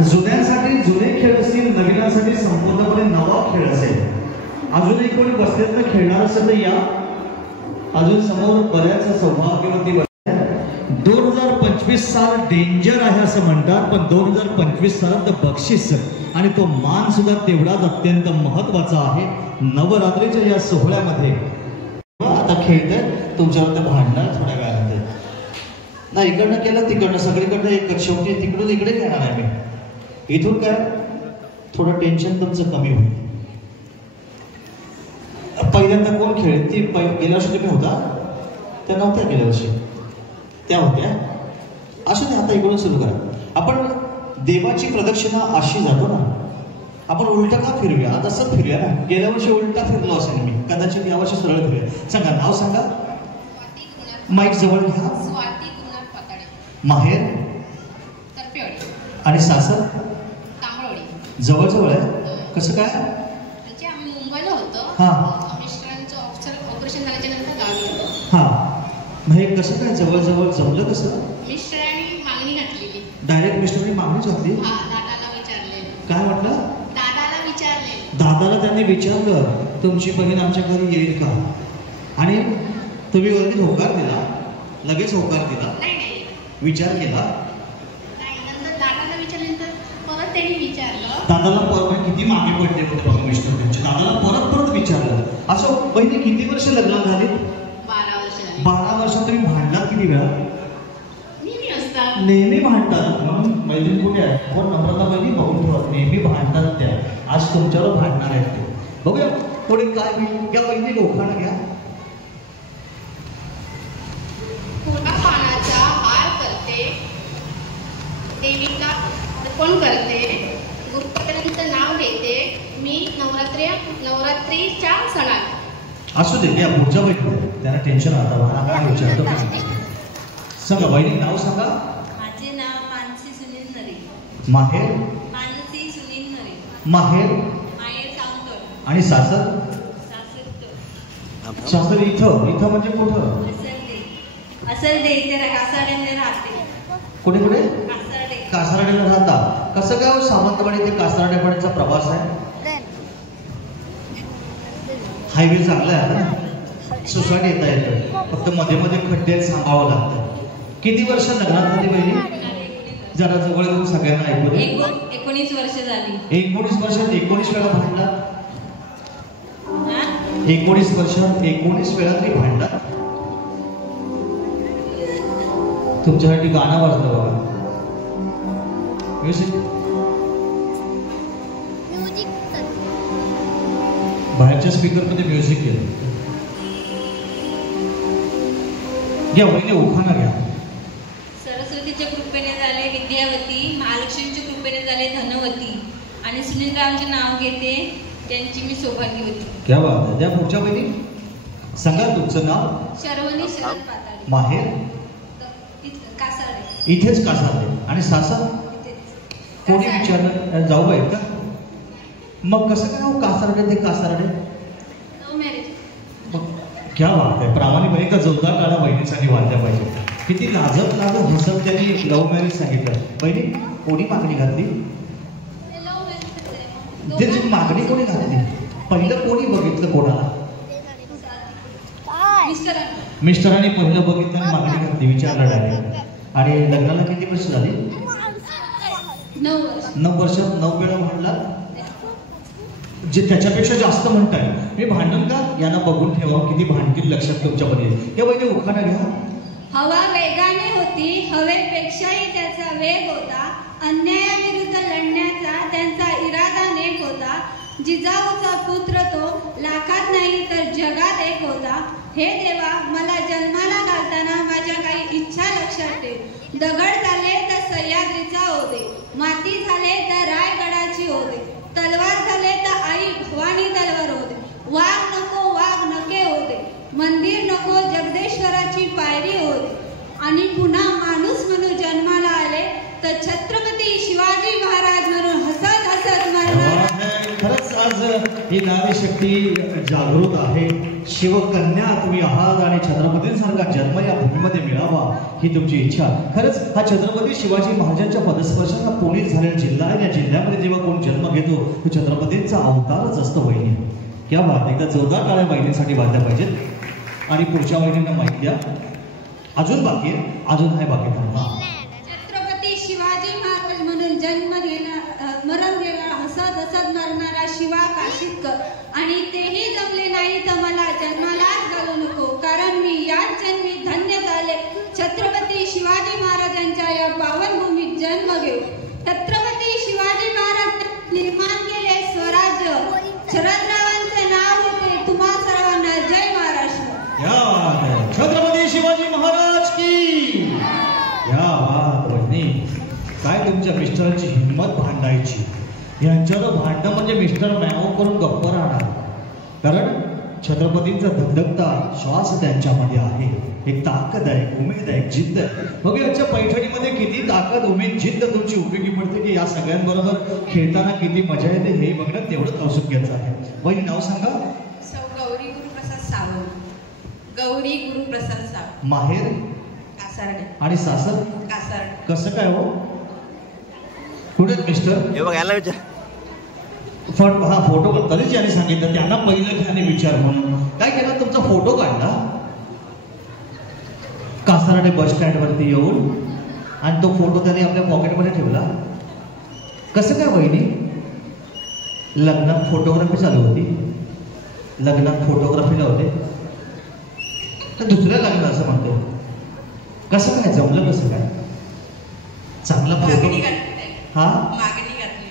जुन्यांसाठी जुने खेळ असतील, नवीनांसाठी संपूर्णपणे नवा खेळ असेल. अजूनही कोणी बसलेत ना खेळणार असेल तर या. अजून समोर बऱ्याच सौभाग्यवती 2025 साल डेंजर आहे असं म्हणतात, पण 2025 सालात बक्षीस आणि तो मान सुद्धा तेवढाच अत्यंत महत्वाचा आहे. नवरात्रीच्या या सोहळ्यामध्ये आता खेळतात तुमच्यावर ते भांडणार थोड्या वेळामध्ये ना, इकडनं केलं तिकडनं सगळीकडनं एक शेवटी तिकडून इकडे खेळणार आहे मी. इथून काय थोडं टेन्शन तुमचं कमी होईल. पहिल्यांदा कोण खेळ ती गेल्या वर्षी तुम्ही होता त्या नव्हत्या, गेल्या वर्षी त्या होत्या. असं नाही, आता इकडून सुरू करा. आपण देवाची प्रदक्षिणा अशी जातो ना, आपण उलटा का फिरूया, तसं फिरूया ना. गेल्या वर्षी उलटा फिरलो असेल मी, कदाचित यावर्षी सरळ फिरूया. सांगा नाव सांगा, माईक जवळ घ्या. माहेर आणि सासर जवळ जवळ आहे. कसं काय? मुंबईला होतं. हा, ऑपरेशन झाल्याच्या नंतर गावी. हा, मग हे कसं काय जवळ जवळ जमलं कसं? मिस्टरांनी मागणी घातलेली. डायरेक्ट मिस्टरांनी मागणीच घातली? दादाला विचारले. काय म्हटलं? दादाला विचारले. दादाला त्यांनी विचारलं तुमची बहीण आमच्या घरी येईल का, आणि तुम्ही वरती होकार दिला, लगेच होकार दिला? नाही, विचार केला? नाही, नंतर दादाला विचारल्यानंतर परत त्यांनी विचारलं. दादाला परत किती मागे पडले होते बघा मिस्टर त्यांचे, दादाला परत परत विचारलं. असं बहिणी किती वर्ष लग्न झाली? 12 वर्ष झाली. 12 वर्ष. तुम्ही भांडलात किती वेळा? नेहमी भांडतात. म्हणून बहिणी कुठे आहे? कोण नम्रता बहिणी बघून ठेवत, नेहमी भांडतात त्या. आज तुमच्यावर भांडणार आहेत ते. बघूया पुढे काय होईल. घ्या बहिणी लोखाणं घ्या. पानाचा हार करते, देवीला अर्पण करते, गुरुपर्यंत नाव घेते मी नवरात्रीच्या सणात. असू दे, त्या पुढच्या बहिणी त्यांना टेन्शन आता मला काय विचारतो. सांगा बहिणी नाव सांगा. माझे नाव मानसी सुनील नरे. माहेर? मानसी सुनील नरे. माहेर? माहेर सावंतवाडी. आणि सासर? सासर इथं. इथं म्हणजे कुठं? असल दे इथे कासारड्याने राहते. कुठे कुठे? कासारडे. कासारड्याला राहता. कसं काय हो सावंतवाडी ते कासारड्यापर्यंतचा प्रवास आहे? हायवे चांगला आहे ना, सोसायटी येता येतं, फक्त मध्ये मध्ये खड्डे सांभाळावं लागतं. किती वर्ष लग्नात झाली बहिणी? जरा जवळ येऊन सगळ्यांना ऐकू दे. 19 वर्ष झाली. 19 वर्षात 19 वेळा भांडला? 19 वर्षात 19 वेळा तरी भांडला? तुमच्यासाठी गाणं वाजलं बघा. म्युझिक बाहेरच्या स्पीकरमध्ये म्युझिक केलं. घ्या वहिनी ओखाना घ्या. सरस्वतीच्या कृपेने झाले विद्यावती, महालक्ष्मीच्या कृपेने झाले धनवती, आणि सुनीलरावचे नाव घेते त्यांची मी सौभाग्यवती. क्या बात आहे. त्या पुढच्या बहिणी सांगा तुमचं नाव. शर्वणी शरद पाताळे. माहेर? कासारडे. इथेच कासारडे. आणि सासर? कोणी विचारलं? जाऊ बाई का? मग कसं काय हो कासारडे ते कासारडे? Love marriage. क्या बात आहे. प्रामाणिकपणे का जोरदार काढा बहिणीसाठी वाढल्या पाहिजे. किती लाजत लाजत हसत त्यांनी लव्ह मॅरेज सांगितलं. बहिणी कोणी मागणी घातली? त्याची मागणी कोणी घातली? पहिलं कोणी बघितलं कोणाला? मिस्टरांनी पहिलं बघितलं आणि मागणी घातली. विचारलं डायरेक्ट. आणि लग्नाला किती वर्ष झाली? 9 वर्षात 9 वेळा भांडला. जे त्याच्यापेक्षा जास्त म्हणताय. मी भांडण का? यांना बघून ठेवा किती भांडतील लक्षात तुमच्यामध्ये. हे बहिणी उखाणा घ्या. हवा वेगाने होती, हवेपेक्षाही त्याचा वेग होता, अन्यायाविरुद्ध लढण्याचा त्यांचा इरादा नेक होता, जिजाऊचा पुत्र तो लाखात नाही तर जगात एक होता. हे देवा मला जन्माला घालताना माझ्या काही इच्छा लक्षात ठेव. दगड झाले तर सह्याद्रीचा हो दे, माती झाले तर रायगडाची हो दे, तलवार झाले तर आई भवानी तलवार हो दे, वाघ नको वाघ नके हो दे, मंदिर नको जगदेश्वराची पायरी हो दे, आणि पुन्हा माणूस म्हणून जन्माला आले तर छत्रपती शिवाजी महाराज म्हणून हसत हसत मरणार. खरंच आज ही नारी शक्ती जागृत आहे. शिवकन्या तुम्ही आहात आणि छत्रपतींसारखा जन्म या भूमीमध्ये मिळावा ही तुमची इच्छा. खरंच हा छत्रपती शिवाजी महाराजांच्या पदस्पर्शाला पुणे झालेला जिल्हा आहे. येतो तो छत्रपतींचा अवतारच असतो वहिनी. क्या बात, एकदा जोरदार टाळ्या वहिनीसाठी वाजल्या पाहिजेत. आणि पुढच्या वहिनींना माहिती द्या. अजून बाकी आहे, अजून आहे बाकी थांबा. छत्रपती शिवाजी महाराज म्हणून जन्म मरण गेला हसत हसत मरणारा शिवा काशीदकर, आणि तेही जमले नाही तर मला जन्मालाच घालू नको, कारण मी याच जन्मी धन्य झाले छत्रपती शिवाजी महाराजांच्या या पावनभूमीत जन्म घेऊ. छत्रपती शिवाजी महाराज निर्माण केले स्वराज्य, शरदरावांचे नाव होते तुम्हा सर्वांना जय महाराष्ट्र. क्या बात है, छत्रपती शिवाजी महाराज की. क्या बात वहिनी, काय तुमच्या मिस्टरांची हिंमत भांडायची. यांच्यावर भांडणं म्हणजे मिस्टर मॅव करून गप्प राहणार, कारण छत्रपतींचा धगधगता श्वास त्यांच्यामध्ये आहे. एक ताकद आहे, उमेद आहे, जिद्द आहे. बघ यांच्या पैठणीमध्ये किती ताकद, उमेद, जिद्द तुमची उपयोगी पडते की या सगळ्यांबरोबर खेळताना किती मजा येते हे बघणं तेवढंच औत्सुक्याचं आहे. वहिनी नाव सांगा. सौ गौरी गुरुप्रसाद सावंत. गौरी गुरुप्रसाद सावंत. माहेर कासारडे. आणि सासर कासारडे. कसं काय हो, कुठे मिस्टर? हे बघ याला विचार. हा फोटो तरीच याने सांगितलं, त्यांना पहिलं घ्याने विचार म्हणून काय केलं, तुमचा फोटो काढला कासारडे बस स्टँड वरती येऊन, आणि तो फोटो त्याने आपल्या पॉकेटमध्ये ठेवला. कसं काय वहिनी, लग्नात फोटोग्राफी चालू होती, लग्नात फोटोग्राफीला होते तर दुसऱ्या लग्न असं म्हणतो. कसं काय जमलं, कसं काय चांगला फोटो. मागणी घातली. हा मागणी घातली.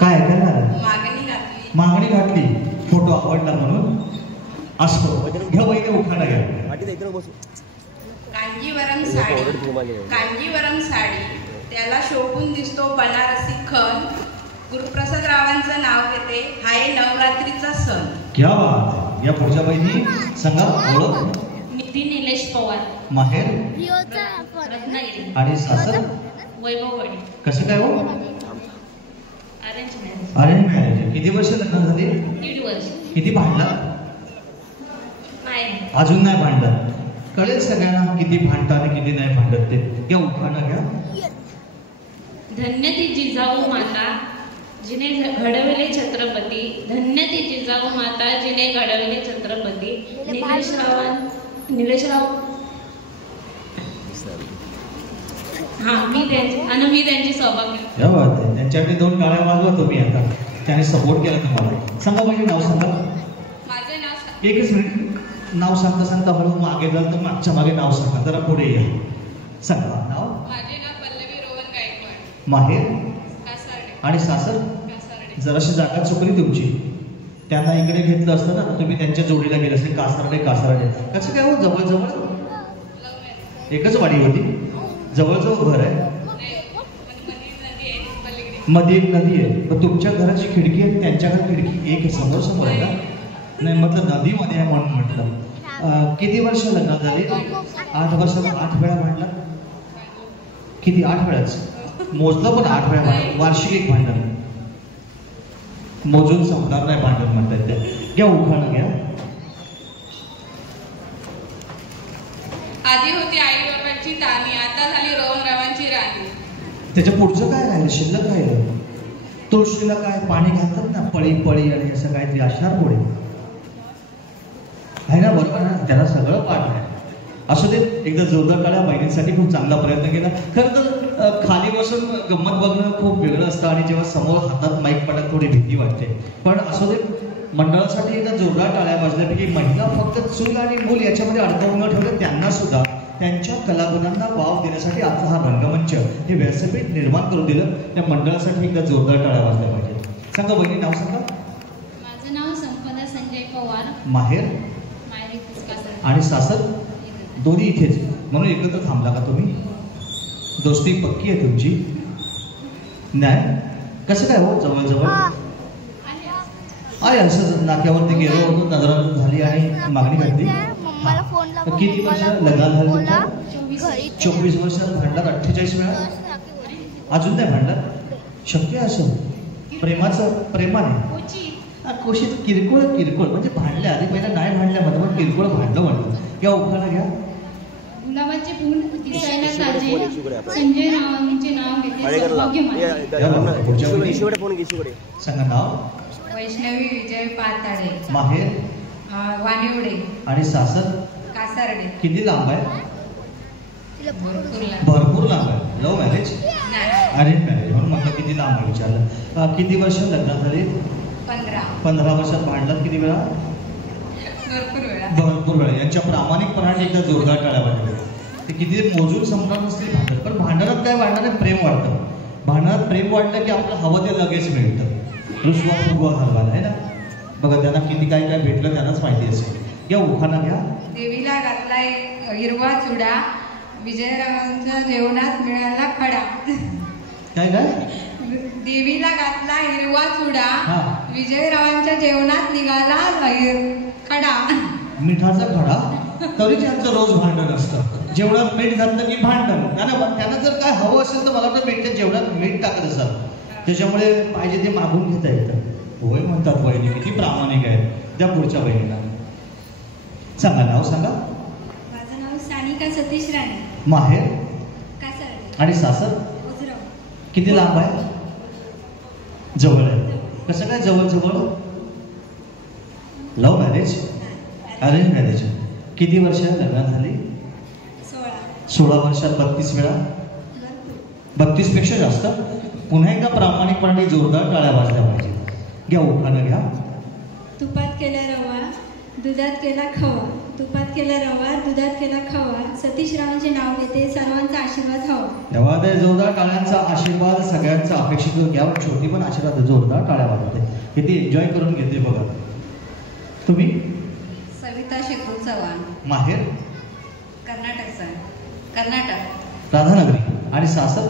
काय करणार, मागणी घातली. मागणी घातली, फोटो आवडला म्हणून. असतो घ्या वहिनी, उखाणा घ्या. कांजीवरम साडी. कांजीवरम साडी त्याला शोभून दिसतो बनारसी खण. गुरुप्रसाद रावांचं नाव घेते, हा आहे नवरात्रीचा सण. क्या बात. या पुढच्या बहिणी सांगा. ओळख. निधी निलेश पवार. माहेर रत्नागिरी. आणि सासर वैभववाडी. कसं काय हो, अरेंज मॅरेज. Arrange marriage. किती वर्ष लग्न झाले, 1.5 वर्ष. किती भांडला, नाही. अजून नाही भांडला. कळेल सगळ्यांना किती भांडतात आणि किती नाही भांडत ते. घ्या उखाणा घ्या. धन्य ती जिजाऊ माता जिने घडविले छत्रपती. धन्य ती जिजाऊ माता जिने घडविले छत्रपती. निलेशराव. हा मी त्यांची सहभागी. क्या बात आहे. त्यांच्याकडे 2 गाड्या वाजवा तुम्ही आता, त्याने सपोर्ट केला तुम्हाला. सांगा म्हणजे नाव सांगा. माझं नाव एकच मिनिट, नाव सांगता सांगता हळू मागे जाल तर मागच्या मागे नाव सांगा, जरा पुढे या. सांगा नाव. माझे नाव पल्लवी रोहन गायकवाड. माहेर कासारडे. आणि सासर. कासारडे. जराशी जागा चुकली तुमची, त्यांना इकडे घेतलं असतं ना, तुम्ही त्यांच्या जोडीला गेले असते. कासारडे कासारडे कसं काय हो, जवळ जवळ लव्ह मॅरेज. एकच वाडी होती, जवळजवळ घर आहे. मध्ये एक नदी आहे. पण तुमच्या घराची खिडकी आहे, त्यांच्या घरात खिडकी एक समोर समोर आहे का? नाही म्हटलं नदीमध्ये आहे म्हणून म्हटलं. किती वर्ष लग्न झाले? 8 वर्ष. 8 वेळा भांडला. किती? 8 वेळाच मोजलं, पण 8 वेळा भांडण. वार्षिक एक भांडण, मोजून संपणार नाही भांडण म्हणतात ते. घ्या उखाणं घ्या. आधी होती आई बाबांची तानी, आता झाली रोहनरावांची राणी. त्याच्या पुढचं काय राहिलं, शिल्लक राहिलं. तुळशीला काय पाणी घालतात ना, पळी पळी आणि असं काहीतरी असणार पुढे आहे ना, बरोबर ना, त्याला सगळं पाठ आहे. असं ते एकदा जोरदार टाळ्या बहिणींसाठी खूप चांगला प्रयत्न केला. खरं तर खाली बसून गंमत बघणं खूप वेगळं असतं, आणि जेव्हा समोर हातात माईक पडत थोडी भीती वाटते. पण असं ते मंडळासाठी एकदा जोरदार टाळ्या वाजल्यापैकी महिला फक्त चूल आणि मूल याच्यामध्ये अडकवून न ठेवलं, त्यांना सुद्धा त्यांच्या कलागुणांना वाव देण्यासाठी आपला हा रंगमंच, हे व्यासपीठ निर्माण करून दिलं. त्या मंडळासाठी एकदा जोरदार टाळ्या वाजल्या पाहिजे. सांगा बहिणी, नाव सांगा. माझं नाव संपदा संजय पवार. माहेर आणि सासर दोन्ही इथेच, म्हणून एकत्र थांबला का तुम्ही? दोस्ती पक्की आहे तुमची? नाही कसं काय हो, जवळ जवळ आहे. असं नाक्यावरती गेलो होतो, नजरानजर झाली आणि मागणी घातली. किती वर्ष लग्नाला झालं? 24 वर्षात भांडलात 48 वेळा. अजून नाही भांडलात? शक्य असं प्रेमाचं, प्रेमाने कोशिश. किरकोळ किरकोळ म्हणजे भांडल्या आधी, पहिला नाही भांडल्या म्हणतो, पण किरकोळ भांडलं म्हणतो. या उखाणा घ्या. गुलाबाचे फूल दिसायला ताजे संजय रावांचे नाव घेते सौभाग्य माता. सांगा नाव. वैष्णवी विजय पाताडे. माहेर वानिवडे. आणि सासर कासारडे. किती लांब आहे? भरपूरला. भरपूर लांब आहे. लव्ह मॅरेज अरेंज मॅरेज म्हणून म्हटलं किती लांब आहे विचारलं. किती वर्ष लग्न झाले? 15 वर्षात भांडलात किती वेळा? भरपूर वेळा. भरपूर वेळा. यांच्या प्रामाणिकपणाने एकदा जोरदार टाळ्या वाजल्या. ते किती मोजून संपणार नसते भांडण, पण भांडणात काय वाढणार? प्रेम वाढतं. भांडणात प्रेम वाढलं की आपलं हवं ते लगेच मिळतं. रुसवा फुगवा हलवाला आहे ना. बघा त्यांना किती काय काय भेटलं त्यांनाच माहिती असेल. घ्या उखाणा घ्या. देवीला घातलाय हिरवा चुडा, विजयरावांच्या जेवणात मिळाला खडा. काय काय? देवीला घातला हिरवा चुडा, हा. विजयरावांच्या जेवणात निघाला खडा. मिठाचा खडा. तरी त्यांचं रोज भांडण असतं. जेवणात मीठ घातलं की भांडण. त्यांना जर काय हवं असेल तर मला तर मीठच्या जेवणात मीठ टाकत असाल, त्याच्यामुळे पाहिजे ते मागून घेता येतं. होय म्हणतात वहिनी, किती प्रामाणिक आहे. त्या पुढच्या बहिणीला सांगा. नाव सांगा. माझं नाव सानिका सतीश राणे. माहेर कासारडे. आणि सासर उजरव. किती लांब आहे? जवळ आहे. कसं काय जवळ जवळ? Love marriage arrange marriage. किती वर्ष लग्न झाली? 16 वर्षात 32 वेळा? 32 पेक्षा जास्त. पुन्हा एकदा प्रामाणिकपणे जोरदार टाळ्या वाजल्या पाहिजे. घ्या उखाणं घ्या. तुपात केला रवा, दुधात केला खवा. तुपात केला रवा, दुधात केला खवा. सतीश रावांचे नाव घेते, सर्वांचा आशीर्वाद हवा. तेव्हा ते जोरदार टाळ्यांचा आशीर्वाद सगळ्यांचा अपेक्षित घ्या. छोटी पण आशीर्वाद जोरदार टाळ्या वाजवते. किती एन्जॉय करून घेते बघा. तुम्ही? सविता शेखू चव्हाण. माहेर कर्नाटक. राधानगरी. आणि सासर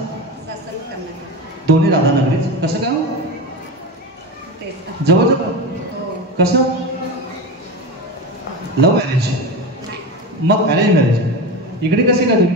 सासर कर्नाटक. दोन्ही राधानगरीच. कसं काय? तेच. जवळ जवळ. हो. कसं? लव्ह मॅरेज मग अरेंज मॅरेज. इकडे कसे का तुम्ही?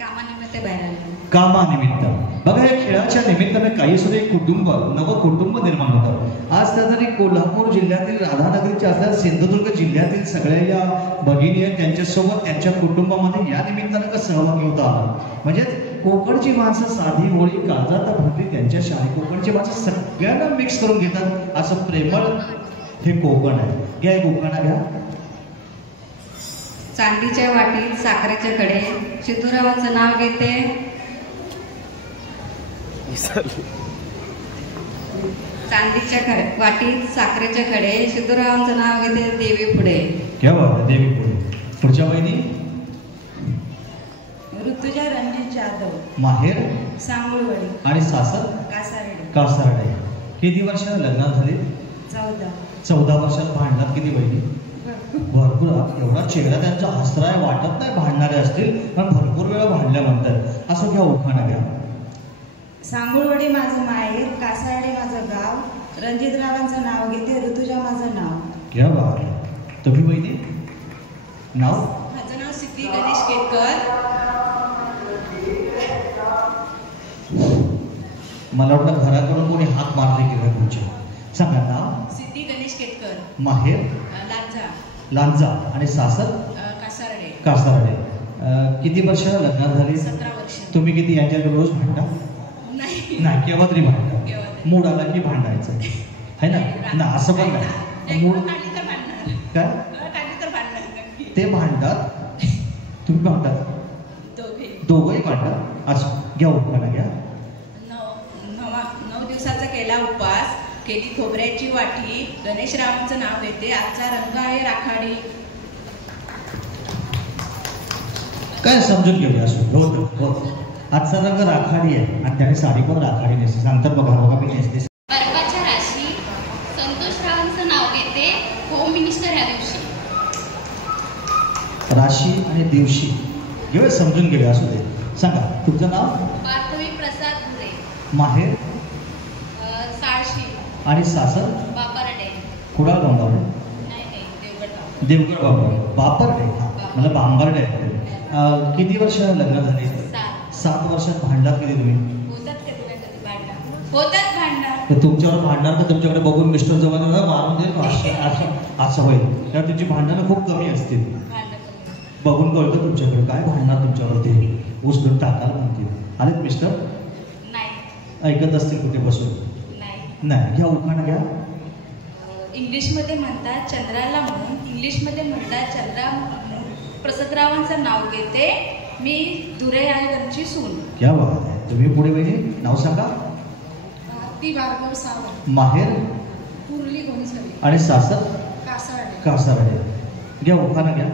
कामानिमित्त बाहेर आलो. कामानिमित्त. बघा या खेळाच्या निमित्ताने काही सुद्धा एक कुटुंब, नवं कुटुंब निर्माण होतं. आज त्यासाठी कोल्हापूर जिल्ह्यातील राधानगरीच्या असल्या सिंधुदुर्ग जिल्ह्यातील सगळ्या या भगिनी आहेत, त्यांच्यासोबत त्यांच्या कुटुंबामध्ये या निमित्तानं सहभागी होता आला. म्हणजे कोकणची माणसं साधी होळी काळजात भरली त्यांच्या शाही. कोकणची माणसं सगळ्यांना मिक्स करून घेतात. असं प्रेमळ हे कोकण आहे. घ्या एक उखाणा घ्या. चांदीच्या वाटीत साखरेचे खडे, सिद्धूरावांचं नाव घेते. चांदीच्या वाटीत साखरेचे खडे, सिद्धूरावांचं नाव घेते. देवी पुढे. क्या बात आहे. देवी पुढे. पुढच्या बहिणी? ऋतुजा रणजित जाधव. माहेर सांगुळवाडी. आणि सासर कासारडे. कासारडे. किती वर्ष लग्नात झाली? 14 वर्षात भांडणात किती बहिणी? भरपूर. एवढा चेहरा त्यांचा हसराय वाटत नाही भांडणारे असतील, पण भरपूर वेळा भांडल्या म्हणतात. असं घ्या उखाणा घ्या. सांगुळवाडी माझं माहेर, कासारडे माझं गाव, रणजितरावांचं नाव घेते. ऋतुजा माझं नाव. घ्या बाबा. तुम्ही बहिणी? नाव? माझं नाव सिद्धी गणेश केतकर. मला वाटतं घराकडून कोणी हात मारले की काय तुमचे. सांगा नाव. सिद्धी गणेश केतकर. माहेर लांजा. आणि सासर कासारडे. कासारडे. किती वर्ष लग्नात झाली? 17 वर्ष. तुम्ही किती यांच्याकडे रोज भांडता? नाही. केव्हा तरी भांडता. मूड आला की भांडायचं है ना. असं पण नाही. मूड काय ते भांडतात, तुम्ही भांडतात, दोघंही भांडतात. असं घ्या उखाणा घ्या. 9 दिवसाचा केला उपवास, केली खोबऱ्याची वाटी, गणेशरावांचं नाव घेते. आजचा रंग आहे राखाडी. काय समजून घेऊया. असो होत. आजचा रंग राखाडी आहे आणि त्याने साडी पण राखाडी नेसते. सांगतात बघा मी नेसते. बर्फाच्या राशी, संतोषरावांचं नाव घेते. होम मिनिस्टर ह्या दिवशी. राशी आणि दिवशी एवढं समजून घेऊया. असू दे. सांगा तुमचं नाव. पार्थवी प्रसाद भुरे. माहेर साळशी. आणि सासर बापरडे. कुडाळ गावणार? नाही देवगड बापरडे. मला बांबरडे. किती वर्ष लग्न झाले? 7 वर्षात भांडलात कधी तुम्ही? होतात भांडणार. तर तुमच्यावर भांडणार तर तुमच्याकडे बघून मिस्टर जवळ मारून देईल असं होईल. तेव्हा तुमची भांडणं खूप कमी असतील. बघून कळतं तुमच्याकडे काय भांडणार तुमच्यावरती उचलून टाकायला म्हणतील. आलेत मिस्टर? नाही. ऐकत असतील कुठे बसून? नाही. घ्या उखाणा घ्या. इंग्लिशमध्ये म्हणतात चंद्राला म्हणून, इंग्लिशमध्ये म्हणतात चंद्रा म्हणून प्रसादरावांचं नाव घेते मी, दुरे आयगरची सून. क्या बात आहे. तुम्ही पुढे बहिणी नाव सांगा. भारती भार्गव सावंत. माहेर? कुर्ली गोंसले. आणि सासर? कासारडे. कासारडे. घ्या उखाणा घ्या.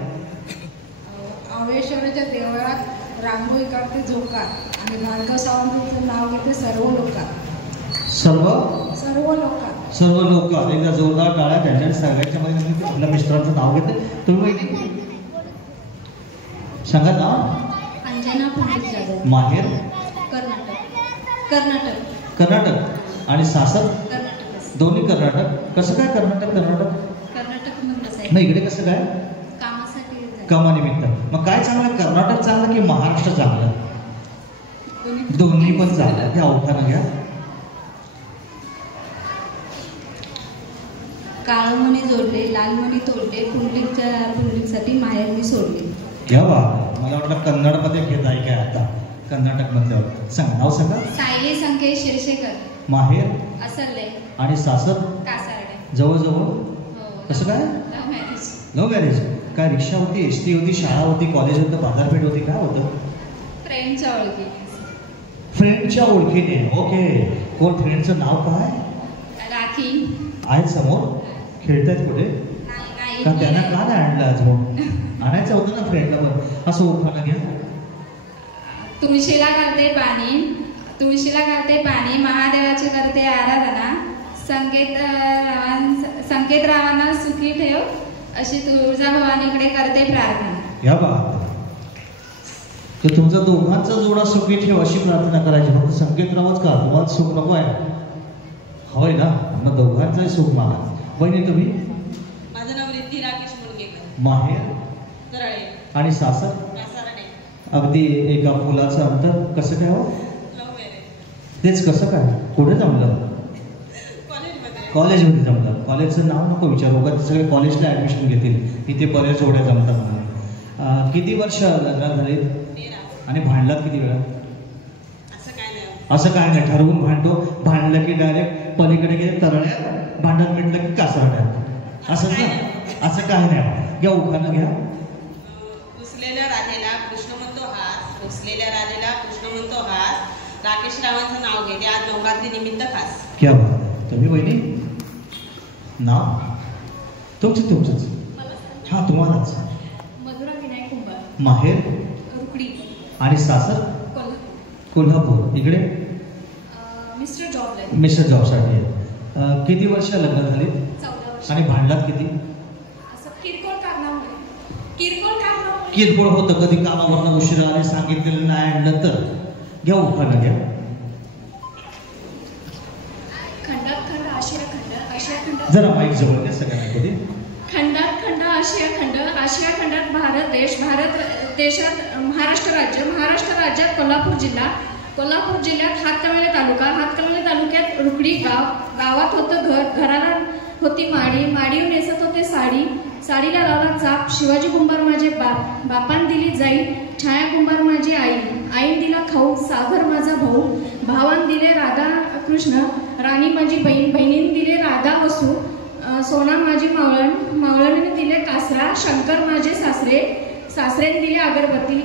आवेश्वराच्या देवळात रांगोळी काढते झोका आणि भार्गव सावंतांचं नाव घेते सर्व लोकात. सर्व लोक. एकदा जोरदार टाळ्या त्यांच्या सगळ्यांच्या मध्ये आपल्या मिस्टरांचं नाव घेते. तुम्ही बहिणी सांगा नाव. अंजना पंडित जाधव. माहेर? कर्नाटक. आणि सासर? कर्नाटक. दोन्ही कर्नाटक. कसं काय कर्नाटक? कर्नाटकमधलंच आहे. नाही इकडे कसं काय? कामासाठी झालं. कामानिमित्त. मग काय चांगलं, कर्नाटक चांगलं की महाराष्ट्र चांगलं? दोन्ही पण चांगलं. घ्या उखाणा घ्या. काळमणी जोडले, लालमणी तोडले, पुंडलिकसाठी माहेर मी सोडले. घ्या बा. मला वाटलं कन्नडमध्ये घेत आहे काय आता, कर्नाटक मधल्यावर. सांगा नाव सांगा. सायली संकेश शिरशेकर. माहेर? असरले. आणि सासर? कासारडे. जवळजवळ. हो. कसं काय? Love marriage. Love marriage. काय रिक्षा होती, एसटी होती, शाळा होती, कॉलेज होतं, बाजारपेठ होती, काय होतं? फ्रेंडच्या ओळखी. फ्रेंडच्या ओळखीने. ओके. कोण फ्रेंडचं नाव काय? राखी. आहेत समोर? खेळतायत कुठे? नाही. का त्यांना का नाही आणलं अजून? आणायचं होतं ना फ्रेंडला पण. असं उखाणा घ्या. तुळशीला करते पाणी, महादेवाची करते आराधना, संकेतरावांना सुखी ठेव, अशी तुळजाभवानीकडे करते प्रार्थना. या बा. तर तुमचा दोघांचा जोडा सुखी ठेव अशी प्रार्थना करायची. फक्त संकेतरावच का? तुम्हाला सुख नको आहे? होय ना. मग दोघांचंही सुख मागा. बहिणी तुम्ही? माझं नाव रिद्धी राकेश मुलगेकर. माहेर? तरळे. आणि सासर? कासारडे. अगदी एका मुलाचं अंतर. कसं काय हो? Love marriage. तेच कसं काय? कुठे जमलं? कॉलेजमध्ये जमलं. कॉलेजचं नाव नको विचारू का, सगळे कॉलेजला ऍडमिशन घेतील. इथे बऱ्याच जोड्या जमतात म्हणून. किती वर्ष लग्न झाले? 13. आणि भांडलात किती वेळा? असं काय नाही. ठरवून भांडतो. भांडलं की डायरेक्ट पलीकडे गेले तरळ्या, भांडण मिटलं की कासारड्यात. असंच ना? असं काय नाही. घ्या उखाणा घ्या. उसलेल्या राधेला कृष्ण म्हणतो हास, राकेश रावांचं नाव घेते आज नवरात्री निमित्त खास. क्या बात. तुम्ही बहिणी नाव? तुमचंच. हा तुम्हालाच. मधुरा विनायक कुंभार. माहेर? रुकडी. आणि सासर? कोल्हापूर. इकडे? मिस्टर जॉबसाठी. किती वर्ष लग्न झाले? 14 वर्ष. आणि भांडलात किती? असं किरकोळ कारणामुळे. किरकोळ होतं. कधी कामावरनं उशिरा आले, सांगितलेलं नाही आणलं तर. घ्या उखाणा घ्या. जरा माईक जवळ घ्या सगळ्यांना. कधी? खंडात खंड, आशिया खंडात भारत देशात महाराष्ट्र राज्यात कोल्हापूर जिल्ह्यात हातकणंगले तालुक्यात रुकडी गावात होतं घर, घराला होती माडीवर नेसत होते साडीला लावला चाप. शिवाजी कुंभार माझे बापान दिली जाई, छाया कुंभार माझी आईन दिला खाऊ, सागर माझा भाऊ, भावान दिले राधा कृष्ण, राणी माझी बहिणीने दिले राधा वसू, सोना माझी मावळणीने दिले कासरा, शंकर माझे सासरेने दिले अगरबत्ती,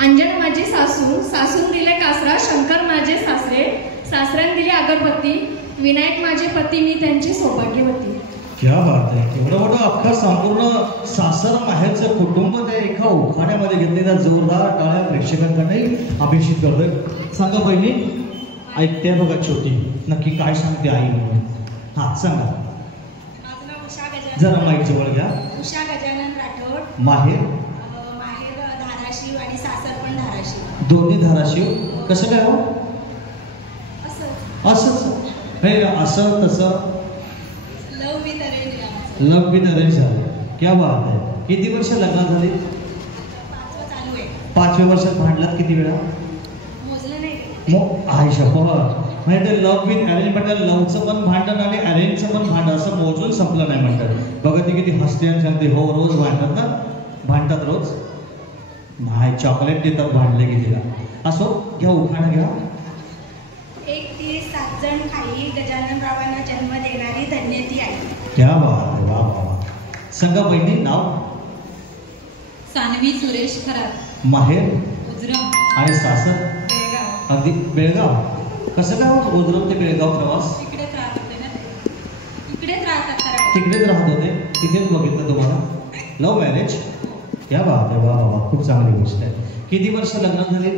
अंजन माझी सासून दिले कासरा, शंकर माझे सासऱ्याने दिले अगरबत्ती, विनायक माझे पती, मी त्यांची सौभाग्यवती. क्या बात आहे. एवढं मोठं अख्खा संपूर्ण सासर माहेरचं कुटुंब ते एका उखाण्यामध्ये घेतलेल्या जोरदार टाळ्या प्रेक्षकांकडे अभिषेक करतोय. सांगा बहिणी, ऐकते बघा छोटी, नक्की काय सांगते आई म्हणून. हा सांगा. माझं नाव उषा गजानन. जरा माईक जवळ घ्या. उषा गजानन राठोड. माहेर? माहेर धाराशिव आणि सासर पण धाराशिव. दोन्ही धाराशिव. कसं काय हो? असंच हे असं तसं. लव विथ अरेंज झालं. क्या बात आहे. किती वर्ष लग्न झाली? 5 चालू आहे. 5व्या वर्षात भांडलात किती वेळा? मोजलं नाही. आहे शपथ. म्हणजे ते लव्ह विथ अरेंज म्हणतात, लव्हचं पण भांडण आणि अरेंजचं पण भांडण असं मोजून संपलं नाही म्हणतात. बघा ती किती हसते आणि सांगते हो रोज भांडतात ना, भांडतात रोज. नाही चॉकलेट देतात भांडले की तिला. असो घ्या उखाणा घ्या. एक ती 7 जण खाई गजाननरावांना जन्म देणारी धन्य ती आई. क्या बात आहे, वा वा वा. सांगा बहिणी नाव. सानवी सुरेश खरात. माहेर उजरम आणि सासर. बेळगाव. अगदी बेळगाव. कसं काय होत उजरम ते बेळगाव प्रवास? इकडेच राहत होते ना, इकडेच राहतात खरं. तिकडेच राहत होते, तिथेच बघितलं तुम्हाला. Love marriage. क्या बात आहे, वा वा, खूप चांगली गोष्ट आहे. किती वर्ष लग्न झाले?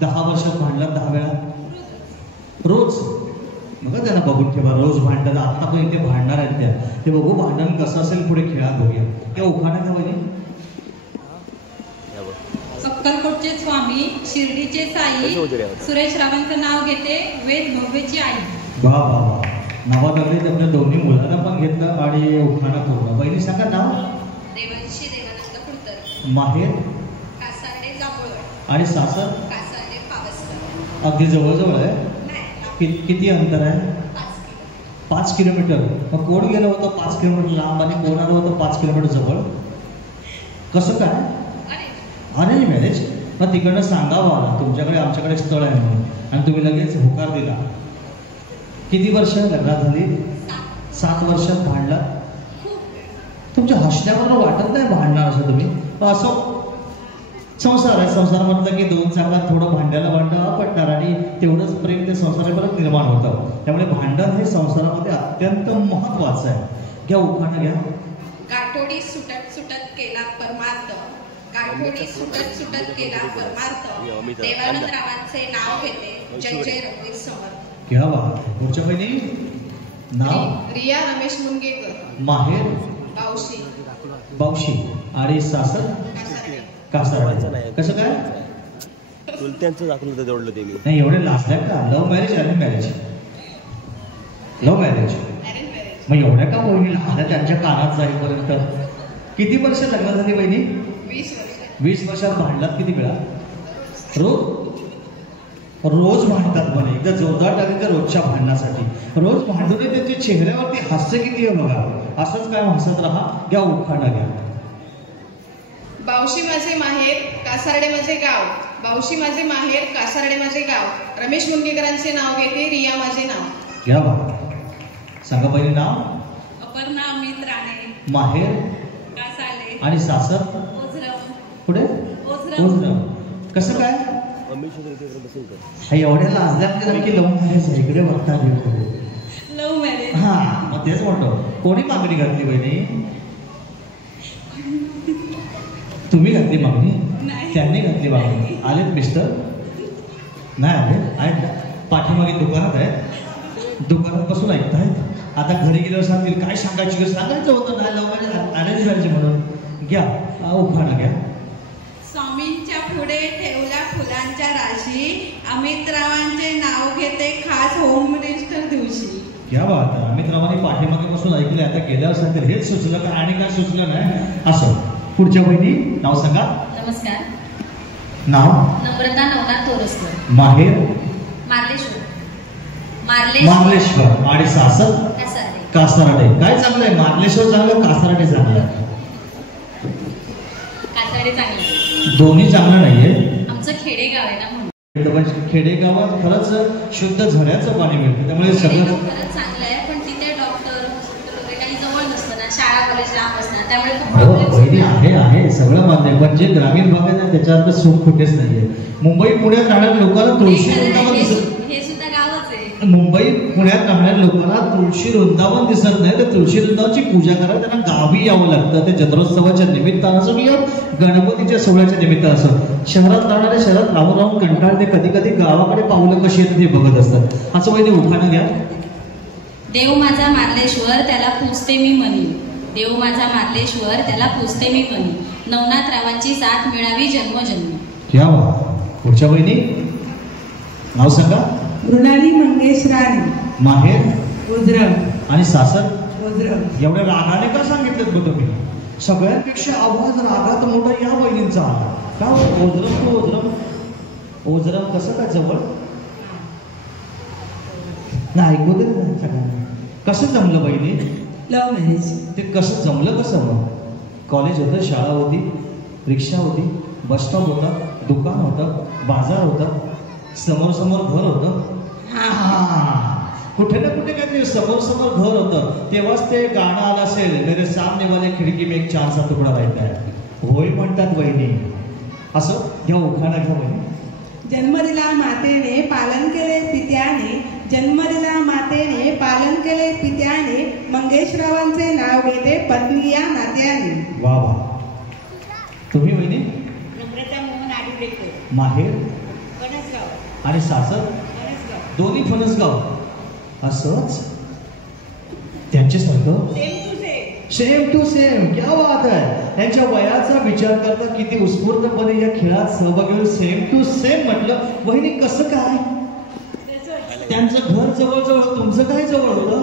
10 वर्षात भांडलात 10 वेळा रोज. बघा त्यांना बघून ठेवा, रोज भांडतात. आता पण इथे भांडणार आहेत त्या, ते बघू भांडण कसं असेल पुढे खेळात बघूया. त्या उखाणा घ्या बहिणी. अक्कलकोटचे स्वामी शिर्डीचे साई सुरेश रावांचं नाव घेते वेद भव्यची आई. वा वा वा. नावात आपल्या दोन्ही मुलांना पण घेतलं आणि उखाणा पूर्ण. बहिणी सांगा नाव. देवांशी देवानंद कुलतर. माहेर कासारडे जांभूळ आणि सासर. कासारडे पावसकर. अगदी जवळजवळ आहे. किती अंतर आहे? 5 किलोमीटर. मग कोण गेलं होतं 5 किलोमीटर लांब आणि कोण आलं होतं 5 किलोमीटर जवळ? कसं काय? Arrange marriage. मग तिकडनं सांगावं तुमच्याकडे आमच्याकडे स्थळ आहे म्हणून, आणि तुम्ही लगेच होकार दिला. किती वर्ष लग्नात झाली? 7 वर्षात भांडला. तुमच्या हसण्यावर वाटत नाही भांडणार असं तुम्ही. असं संसार आहे, संसार म्हटलं की 2 चाकात थोडं भांड्याला भांडं पडणार आणि तेवढंच प्रेम ते संसारापर्यंत निर्माण होतं. त्यामुळे भांडण हे संसारामध्ये अत्यंत महत्वाचं आहे. घ्या उखाणा घ्या. गाठोडी सुटत सुटत केला परमार्थ, गाठोडी सुटत सुटत केला परमार्थ, देवानंदरावांचे नाव घेते जय जय रघुवीर समर्थ. घ्या बा. पुढच्या बहिणी नाव. रिया रमेश मुनगेकर. माहेर बावशी. बावशी आणि सासर कासारडे. कसं काय? चुलत्यांचं दाखवलं होतं तेवढलं ते मी. नाही एवढे लाजल्या का? Love marriage arrange marriage? Love marriage. मग एवढ्या का बहिणी लहान त्यांच्या कानात जाईपर्यंत? किती वर्ष लग्न झाली बहिणी? 20 वर्षात भांडलात किती वेळा? रोज भांडतात म्हणे. एकदा जोरदार टाकले तर रोजच्या भांडणासाठी रोज भांडून त्यांच्या चेहऱ्यावरती हास्य किती आहे बघा. असंच काय हसत राहा. घ्या उखाणा घ्या. बावशी माझे माहेर कासारडे माझे गाव, बावशी माझे माहेर कासारडे माझे गाव, रमेश मुनगेकरांचे नाव घेते रिया माझे नाव. घ्या बा. सांगा पहिली नाव. अपर्णा अमित राणे. माहेर कासाले आणि सासर. ओझरम. पुढे ओझरम. कसं काय? एवढ्या लाजल्या की लव्ह मॅरेज इकडे बघता. Love marriage. हा मग तेच म्हणतो. कोणी मागणी घातली बहिणी? तुम्ही घातली मागणी? त्यांनी घातली मागणी. आलेत मिस्टर? नाही आले? आहेत ना पाठीमागे दुकानात आहेत, दुकानात बसून ऐकतायत. आता घरी गेल्यावर सांगतील काय सांगायची, सांगायचं होतं नाही लव्ह मॅरेज अरेंज मॅरेज म्हणून. घ्या उखाणा घ्या. स्वामींच्या पुढे ठेवल्या फुलांच्या राशी, अमितरावांचे नाव घेते खास होम मिनिस्टर दिवशी. क्या बात आहे. अमितरावांनी पाठीमागे बसून ऐकले. आता गेल्यावर सांगतील हेच सुचलं का आणि काय सुचलं नाही असं. पुढच्या बहिणी नाव सांगा. नमस्कार. नाव. नम्रता नवनाथ तोरसकर. माहेर मार्लेश्वर. मार्लेश्वर आणि सासर कासारडे. काय चांगलं आहे? मार्लेश्वर चांगलं, कासारडे चांगलं? कासारडे चांगलं. दोन्ही चांगलं नाहीये. आमचं खेडेगाव आहे ना म्हणून. खेडेगावात खरंच शुद्ध झऱ्याचं पाणी मिळतं, त्यामुळे सगळं खरंच चांगलं आहे. पण तिथे डॉक्टर हॉस्पिटल वगैरे काही जवळ नसतं ना, शाळा कॉलेज लांब असतात, त्यामुळे आहे सगळं मान्य. पण जे ग्रामीण भाग आहे त्याच्यात सुख कुठेच नाहीये. मुंबई पुण्यात राहणाऱ्या लोकांना तुळशी वृंदावन दिसत. हे सुद्धा गावच आहे. मुंबई पुण्यात राहणाऱ्या लोकांना तुळशी वृंदावन दिसत नाही, तर तुळशी वृंदावनची पूजा करायला त्यांना गावी यावं लागतं. ते जत्रोत्सवाच्या निमित्तानं असो किंवा गणपतीच्या सोहळ्याच्या निमित्तानं असो. शहरात राहणारे शहरात राहून राहून कंटाळते, कधी कधी गावाकडे पावलं कशी येतात हे बघत असतात. असं वैद्य उखाणा घ्या. देव माझा मार्लेश्वर त्याला पूजते मी मनी, देव माझा मार्लेश्वर त्याला पूजते मी मनी, नवनाथरावांची साथ मिळावी जन्मजन्मी. क्या बात. पुढच्या बहिणी नाव सांगा. मृणाली मंगेश राणे. माहेर उजरम आणि सासर. उजरम. एवढ्या रागाने का सांगितलं बघ तुम्ही? सगळ्यांपेक्षा आवाज रागात मोठा या बहिणींचा आला का? ओझरम तो ओझरम. ओझरम कसं काय जवळ? नाही ऐकू दे ना सगळ्यांना. कसं जमलं बहिणी? Love marriage. ते कसं जमलं कसं मग? कॉलेज होतं, शाळा होती, रिक्षा होती, बस स्टॉप होता, दुकान होतं, बाजार होता, समोर समोर घर होतं. कुठे ना कुठे काहीतरी समोर समोर घर होतं. तेव्हाच ते गाणं आलं असेल, मेरे सामने वाले खिडकी में एक चांदसा तुकडा राहता है. होय म्हणतात बहिणी. असं घ्या उखाणा घ्या बहिणी. जन्म दिला मातेने पालन केले पित्याने, जन्म दिला मातेने पालन केले पित्याने, मंगेशरावांचे नाव घेते पत्नी या नात्याने. वा वा. तुम्ही बहिणी? नम्रता मोहन आडुरेकर, माहेर वनसगाव, आणि सासर वनसगाव. दोन्ही फणसगाव. असंच त्यांच्यासारखं same to same. Same to same. क्या बात आहे. त्यांच्या वयाचा विचार करता किती उत्स्फूर्तपणे या खेळात सहभागी होऊन सेम टू सेम म्हटलं. वहिनी कसं काय? त्यांचं घर जवळजवळ, तुमचं काय जवळ होतं?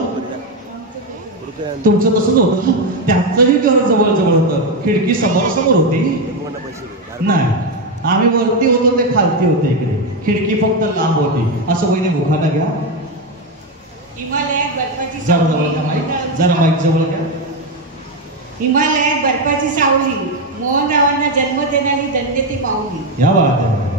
तुमचं तसंच होतं. त्यांचंही घर जवळजवळ होतं, खिडकी समोर समोर होती. नाही, आम्ही वरती होतो, ते खालती होते इकडे, खिडकी फक्त लांब होती. असं वहिनी उखाणा घ्या. हिमालयात बर्फाची जरा जवळ घ्या माईक, जरा माईक जवळ घ्या. हिमालयात बर्फाची सावली, मोहनरावांना जन्म देणारी धन्य ती पाहुली. या बात आहे.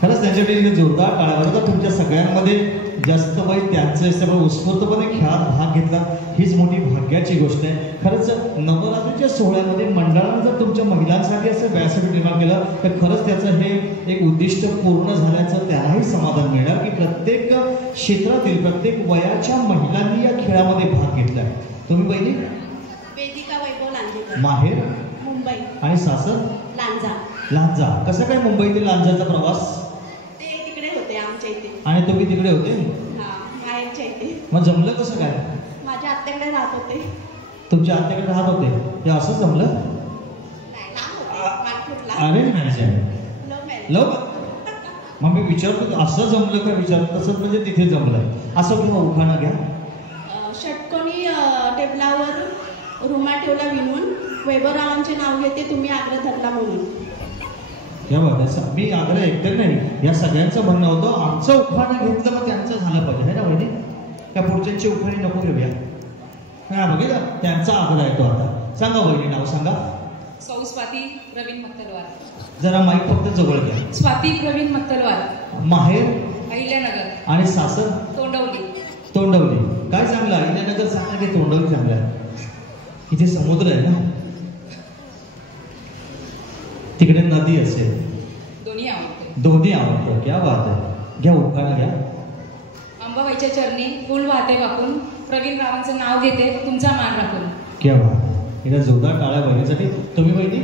खरंच त्यांच्याकडे जोरदार टाळ्या. तर तुमच्या सगळ्यांमध्ये जास्त वय त्यांचं सगळं उत्स्फूर्तपणे खेळात भाग घेतला, हीच मोठी भाग्याची गोष्ट आहे. खरंच नवरात्रीच्या सोहळ्यामध्ये मंडळानं जर तुमच्या महिलांसाठी असं व्यासपीठ निर्माण केलं तर खरंच त्याचं हे एक उद्दिष्ट पूर्ण झाल्याचं त्यांनाही समाधान मिळणार की प्रत्येक क्षेत्रातील प्रत्येक वयाच्या महिलांनी या खेळामध्ये भाग घेतला. तुम्ही पहिली? वेदिका वैभव लांजेकर, माहेर मुंबई आणि सासर लांजा. लांजा. कसं काय मुंबई ते लांजाचा प्रवास? ते तिकडे होते आमच्या इथे. आणि तुम्ही तिकडे होते? हा, माहेरच्या इथे. मग जमलं कसं काय? माझ्या आत्याकडे राहत होते. तुमच्या आत्याकडे राहत होते, ते असं जमलं? नाही, लांब होते, नागपूरला. अरे मॅरेज आहे. Love marriage. लव. मग मी विचारतो असं जमलं का विचारतो, तसंच म्हणजे तिथे जमलं. असं किंवा उखाणा घ्या. षटकोनी टेबलावर रुमाल ठेवला विणून, वैभवरावांचे नाव घेते तुम्ही आग्रह धरला म्हणून. या बघा, मी आग्रह एकतर नाही, या सगळ्यांचं म्हणणं होतं आमचं उखाणं घेतलं मग त्यांचं झालं पाहिजे, है ना वहिनी? त्या पुढच्यांची उखाणी नको घेऊया. हा बघितलं, त्यांचा आग्रह आहे तो. आता सांगा वहिनी, नाव सांगा. सौ स्वाती प्रवीण मत्तलवार. जरा माईक फक्त जवळ घ्या. स्वाती प्रवीण मत्तलवार. माहेर अहिल्यानगर आणि सासर तोंडवली. तोंडवली. काय चांगलं, अहिल्यानगर चांगलं की तोंडवली चांगलं आहे? इथे समुद्र आहे ना, तिकडे नदी असेल, दोन्ही आवडते. दोन्ही आवडतं. क्या बात आहे. घ्या उखाणा घ्या. अंबाबाईच्या चरणी फुल वाहते वाकून, प्रवीण रावांचं नाव घेते तुमचा मान राखून. क्या बात आहे. एकदा जोरदार टाळ्या बहिणीसाठी. तुम्ही बहिणी?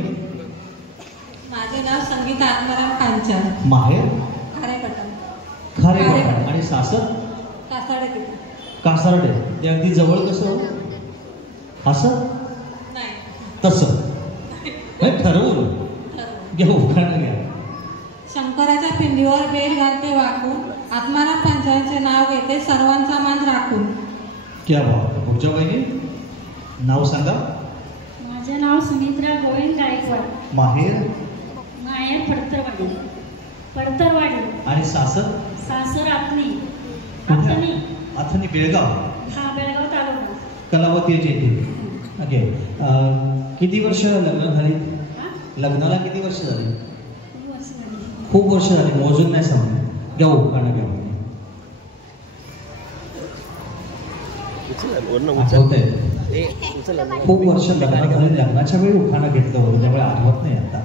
माझे नाव संगीता आत्माराम कांचन, माहेर खारेपटण. खारेपाटण आणि सासर कासाडे तिथे. कासारडे. ते अगदी जवळ कसं हो? असं नाही, तसं ठरवून घ्या उखाणा घ्या. शंकराच्या पिंडीवर बेल घालते वाकून, आत्माराम पंचायतचे नाव घेते सर्वांचा मान राखून. क्या बात. पुढच्या बहिणी नाव सांगा. माझे नाव सुमित्रा गोविंद गायकवाड. माहेर माया पडतरवाडी. पडतरवाडी आणि सासर सासर आथणी. कुठे? आथणी. आथणी बेळगाव. हा, बेळगाव तालुका. कलावती येथे. ओके. किती वर्ष लग्न झाली? लग्नाला किती वर्ष झाली? खूप वर्ष झाली, मोजून नाही सांगू. घ्या उखाणा घ्या. आठवतंय? खूप वर्ष लग्न झाले, लग्नाच्या वेळी उखाणा घेतलं होतं, त्यामुळे आठवत नाही आता.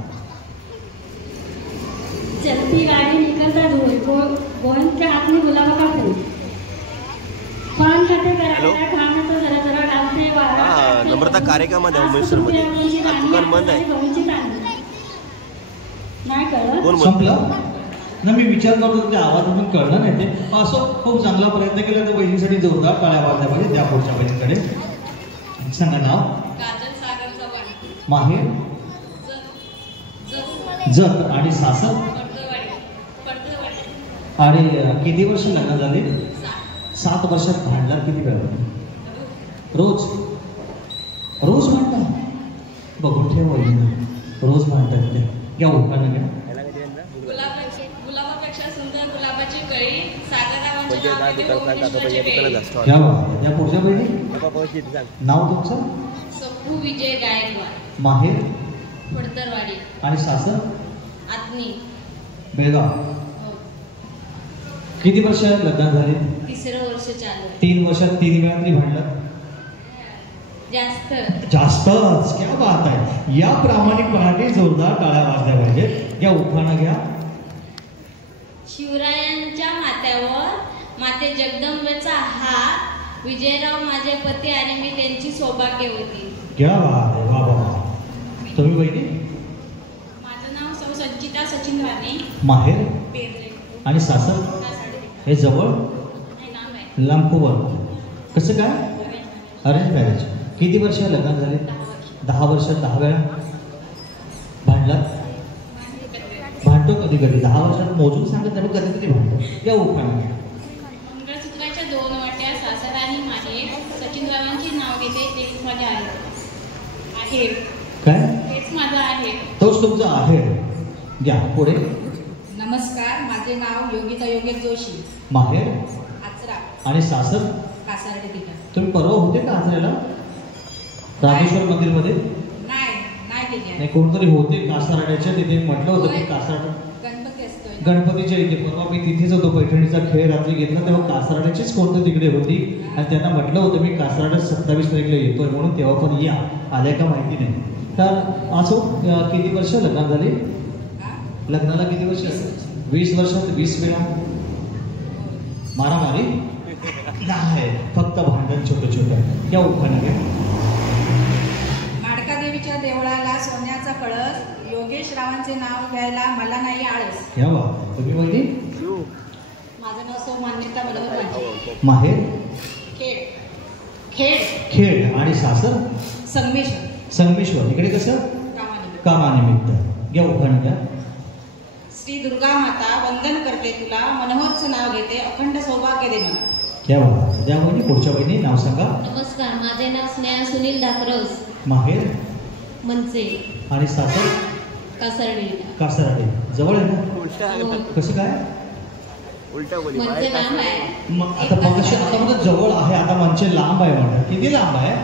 चलती गाडी निकलता धूळ, गोविंदच्या हातने गुलाबा कापली. पान खाते करायला खाण्याचं जरा जरा डालते वारा. नम्रता कार्यक्रमामध्ये मुंबईमध्ये दुकान बंद आहे. नाही कळलं. संपलं ना. मी विचार करतो त्या आवाजातून कळलं नाही ते. असं खूप चांगला प्रयत्न केला तर बहिणीसाठी जोरदार टाळ्या वाजल्या पाहिजे. त्या पुढच्या बहिणीकडे सांगा नाव. काजल सागर चव्हाण. माहेर जत आणि सासर आणि किती वर्ष लग्न झाले? 7 वर्षात भांडणार किती वेळ? रोज रोज भांडतात. बघून ठेव रोज भांडतात ते. घ्या उखाणा घ्या. गुलाबापेक्षा सुंदर गुलाब बाबाची कळी सागररावांचे म्हणजे नाव जा घेते दुकान सांग आता ओमकेश्वरची दुकानात वेळी. असतो घ्या बाबा. या पुढच्या बहिणी सांग नाव तुमचं? सप्पू विजय गायकवाड, माहेर फडतरवाडी, आणि सासर आत्नी. बेळगाव. हो. किती वर्ष लग्न झाले? तिसरं वर्ष चालू. 3 वर्षात 3 वेळा तरी भांडलं? जास्त. जास्तच. क्या बात आहे. या प्रामाणिकपणाने जोरदार टाळ्या वाजल्या पाहिजेत. या उखाणा घ्या. शिवरायांच्या माथ्यावर माते जगदंबेचा हात, विजयराव माझे पती आणि मी त्यांची सौभाग्यवती. क्या बात आहे. वा वा. तुम्ही बहिणी? माझं नाव सौ संचिता सचिन राणे, माहेर पेरले. आणि सासर? कासारडे. हे जवळ हे नाव आहे. लांबवर. कसं काय? Arrange marriage. किती वर्ष लग्न झाले? 10 वर्षात 10 वेळा भांडलात? भांडतो कधी कधी. 10 वर्षात मोजून सांगत नाही, कधी कधी भांडतो. या उखाणा. मंगळसूत्राच्या 2 वाट्या सासर आणि माहेर, सचिनरावांची नाव घेते तेच माझे आहे. काय? हेच माझं आहे. तोच तुमचा आहे. घ्या पुढे. नमस्कार, माझे नाव योगिता योगेश जोशी, माहेर आचरा, आणि सासर? कासारडे ठिकाण. तुम्ही परवा होते का आचऱ्याला? रामेश्वर मंदिरमध्ये? नाही गेली आहे. नाही, कोणतरी होते कासारड्याच्या तिथे. म्हटलं होतं की कासारड गणपती असतोय. गणपतीच्या इथे. परवा मी तिथेच होतो. पैठणीचा खेळ रात्री घेतला तेव्हा कासारड्याचीच कोणतं तिकडे होती आणि त्यांना म्हटलं होतं मी कासारड्यात 27 तारीखला येतोय म्हणून, तेव्हा पण या. आल्या का माहिती नाही. तर असो. किती वर्ष लग्न झाली? लग्नाला किती वर्ष? 20 वर्षात 20 वेळा मारामारी नाही, फक्त भांडण छोटं छोटं. या उखाणा घ्या. माडका देवीच्या देवळाला सोन्याचा कळस, योगेश रावांचे नाव घ्यायला मला नाही आळस. घ्या बा. तुम्ही बहिणी? माझं नाव सौ मान्यता मनोहर माझे, माहेर खेड. खेड. खेड. आणि सासर? संगमेश्वर. संगमेश्वर. इकडे कसं? कामानिमित्त. कामानिमित्त. घ्या उखाणा घ्या. श्री दुर्गा माता वंदन करते तुला, मनोहरचं नाव घेते, अखंड सौभाग्य दे मला. घ्या बा. त्या बहिणी. पुढच्या बहिणी नाव सांगा. नमस्कार, माझे नाव स्नेहा सुनील दाखरस, माहेर मनसे, आणि सासर? कासारडे. कासारडे. जवळ आहे ना? हो. कसं काय? उलटा बोली मनसे लांब आहे. मग आता मगाशी आता म्हणत जवळ आहे, आता म्हणजे लांब आहे म्हणतात. किती लांब आहे?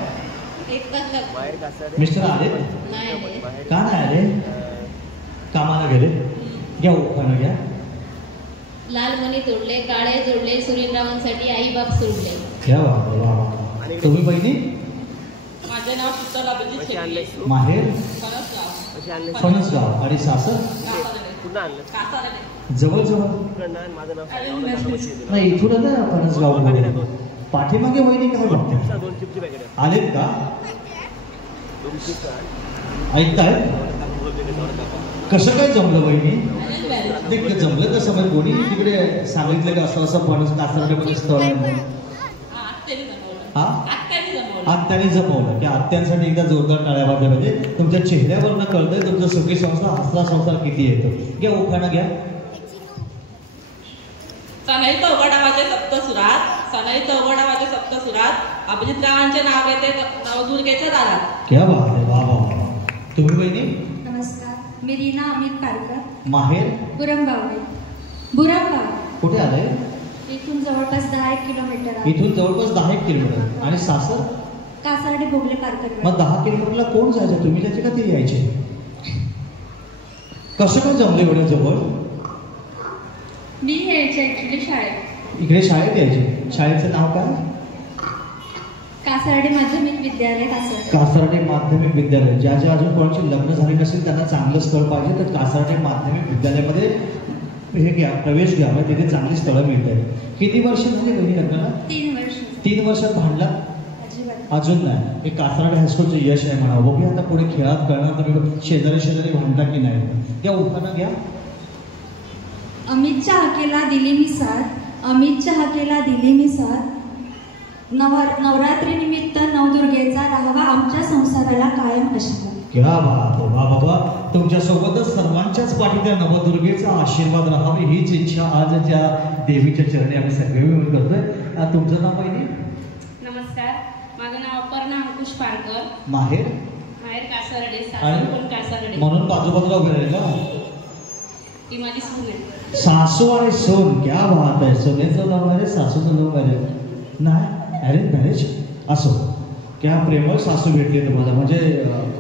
एकच लग्न. बाहेर कासार मिस्टर आले? नाही आले. का नाही आले? कामाला गेले. घ्या उखाणा घ्या. लाल मणी तोडले, काळे जोडले, सुनीलरावांसाठी आई बाप सोडले. घ्या वा वा वा. तुम्ही बहिणी? माझे नाव शीतल अभिजित कशी शेट्टी, आणलंयस तू? माहेर फणसगाव, कशी आणलंयस? फणसगाव. आणि सासर? कासारडे. पुन्हा आणलं कासारडे. जवळ जवळ इकडनं आण, माझं नाव सांग. नाही. इथून ना फणसगाव. पाठीमागे वहिनी काय बघते? 2 चिपची पॅकेट आहे. आलेत का? 2 चिप्स आण. ऐकताय? कसं काय जमलं वहिनी? ते जमलं कसं? म्हणजे कोणी तिकडे सांगितलं का असं असं फणस कासारड्यामध्ये स्थळ आहे म्हणून? आत्याने जमवलं. हा? आत्याने जमवलं. आत्याने जमवलं. त्या आत्यांसाठी एकदा जोरदार टाळ्या वाजल्या पाहिजे. तुमच्या चेहऱ्यावरनं कळतंय तुमचा सुखी संसार, हसरा संसार किती येतो. घ्या उखाणा घ्या. सनई चौघडावाचे सप्तसुरात, सनई चौघडावाचे सप्तसुरात, अभिजितरावांचे नाव घेते नवदुर्गेच्या दारात. घ्या वा वा वा. तुम्ही बहिणी? नमस्कार, मी रीना अमित पारकर, माहेर बुरंगाव. बुरंगाव कुठे आलंय? इथून जवळपास 10 किलोमीटर आहे. इथून जवळपास 10 किलोमीटर. आणि सासर? कासारडे भोगले पारकर. मग 10 किलोमीटरला कोण जायचं? तुम्ही जायचे का ते यायचे? कसं काय जमलं एवढ्या जवळ? मी यायचे ऍक्च्युली शाळेत. इकडे शाळेत यायचे. शाळेचं नाव काय? कासारडे माध्यमिक विद्यालय, कासारडे. कासारडे माध्यमिक विद्यालय. ज्या ज्या अजून कोणाचे लग्न झाले नसेल त्यांना चांगलं स्थळ पाहिजे तर कासारडे माध्यमिक विद्यालयामध्ये हे घ्या, प्रवेश घ्या. म्हणजे तिथे चांगली स्थळं मिळत आहेत. किती वर्ष झाली बहिणी लग्नाला? 3 वर्ष. 3 वर्षात भांडला? अजिबात. अजून नाही. हे कासारडे हायस्कूलचं यश आहे म्हणा. बघूया आता पुढे खेळात कळणार तुम्ही शेजारी भांडता की नाही. त्या उखाणा घ्या. अमितच्या हाकेला दिली मी साथ, अमितच्या हाकेला दिली मी साथ, नवरात्री निमित्त नवदुर्गेचा राहावा आमच्या संसाराला कायम आशीर्वाद. क्या बात. वा बाबा. तुमच्या सोबतच सर्वांच्याच पाठी त्या नवदुर्गेचा आशीर्वाद राहावे हीच इच्छा आज त्या देवीच्या चरणी आम्ही सगळे मिळून करतोय. तुमचं नाव पाहिजे? नमस्कार, माझं नाव अपर्णा अंकुश पारकर, माहेर? माहेर कासारडे, आणि सासर पण कासारडे. म्हणून बाजूबाजूला उभे राहिले का? ती माझी सून आहे. सासू आणि सोन, क्या बात आहे. सोन्याचं लव्ह मॅरेज, सासूचं लव्ह मॅरेज नाही, अरेंज मॅरेज असो. क्या प्रेमळ सासू भेटली तुम्हाला, म्हणजे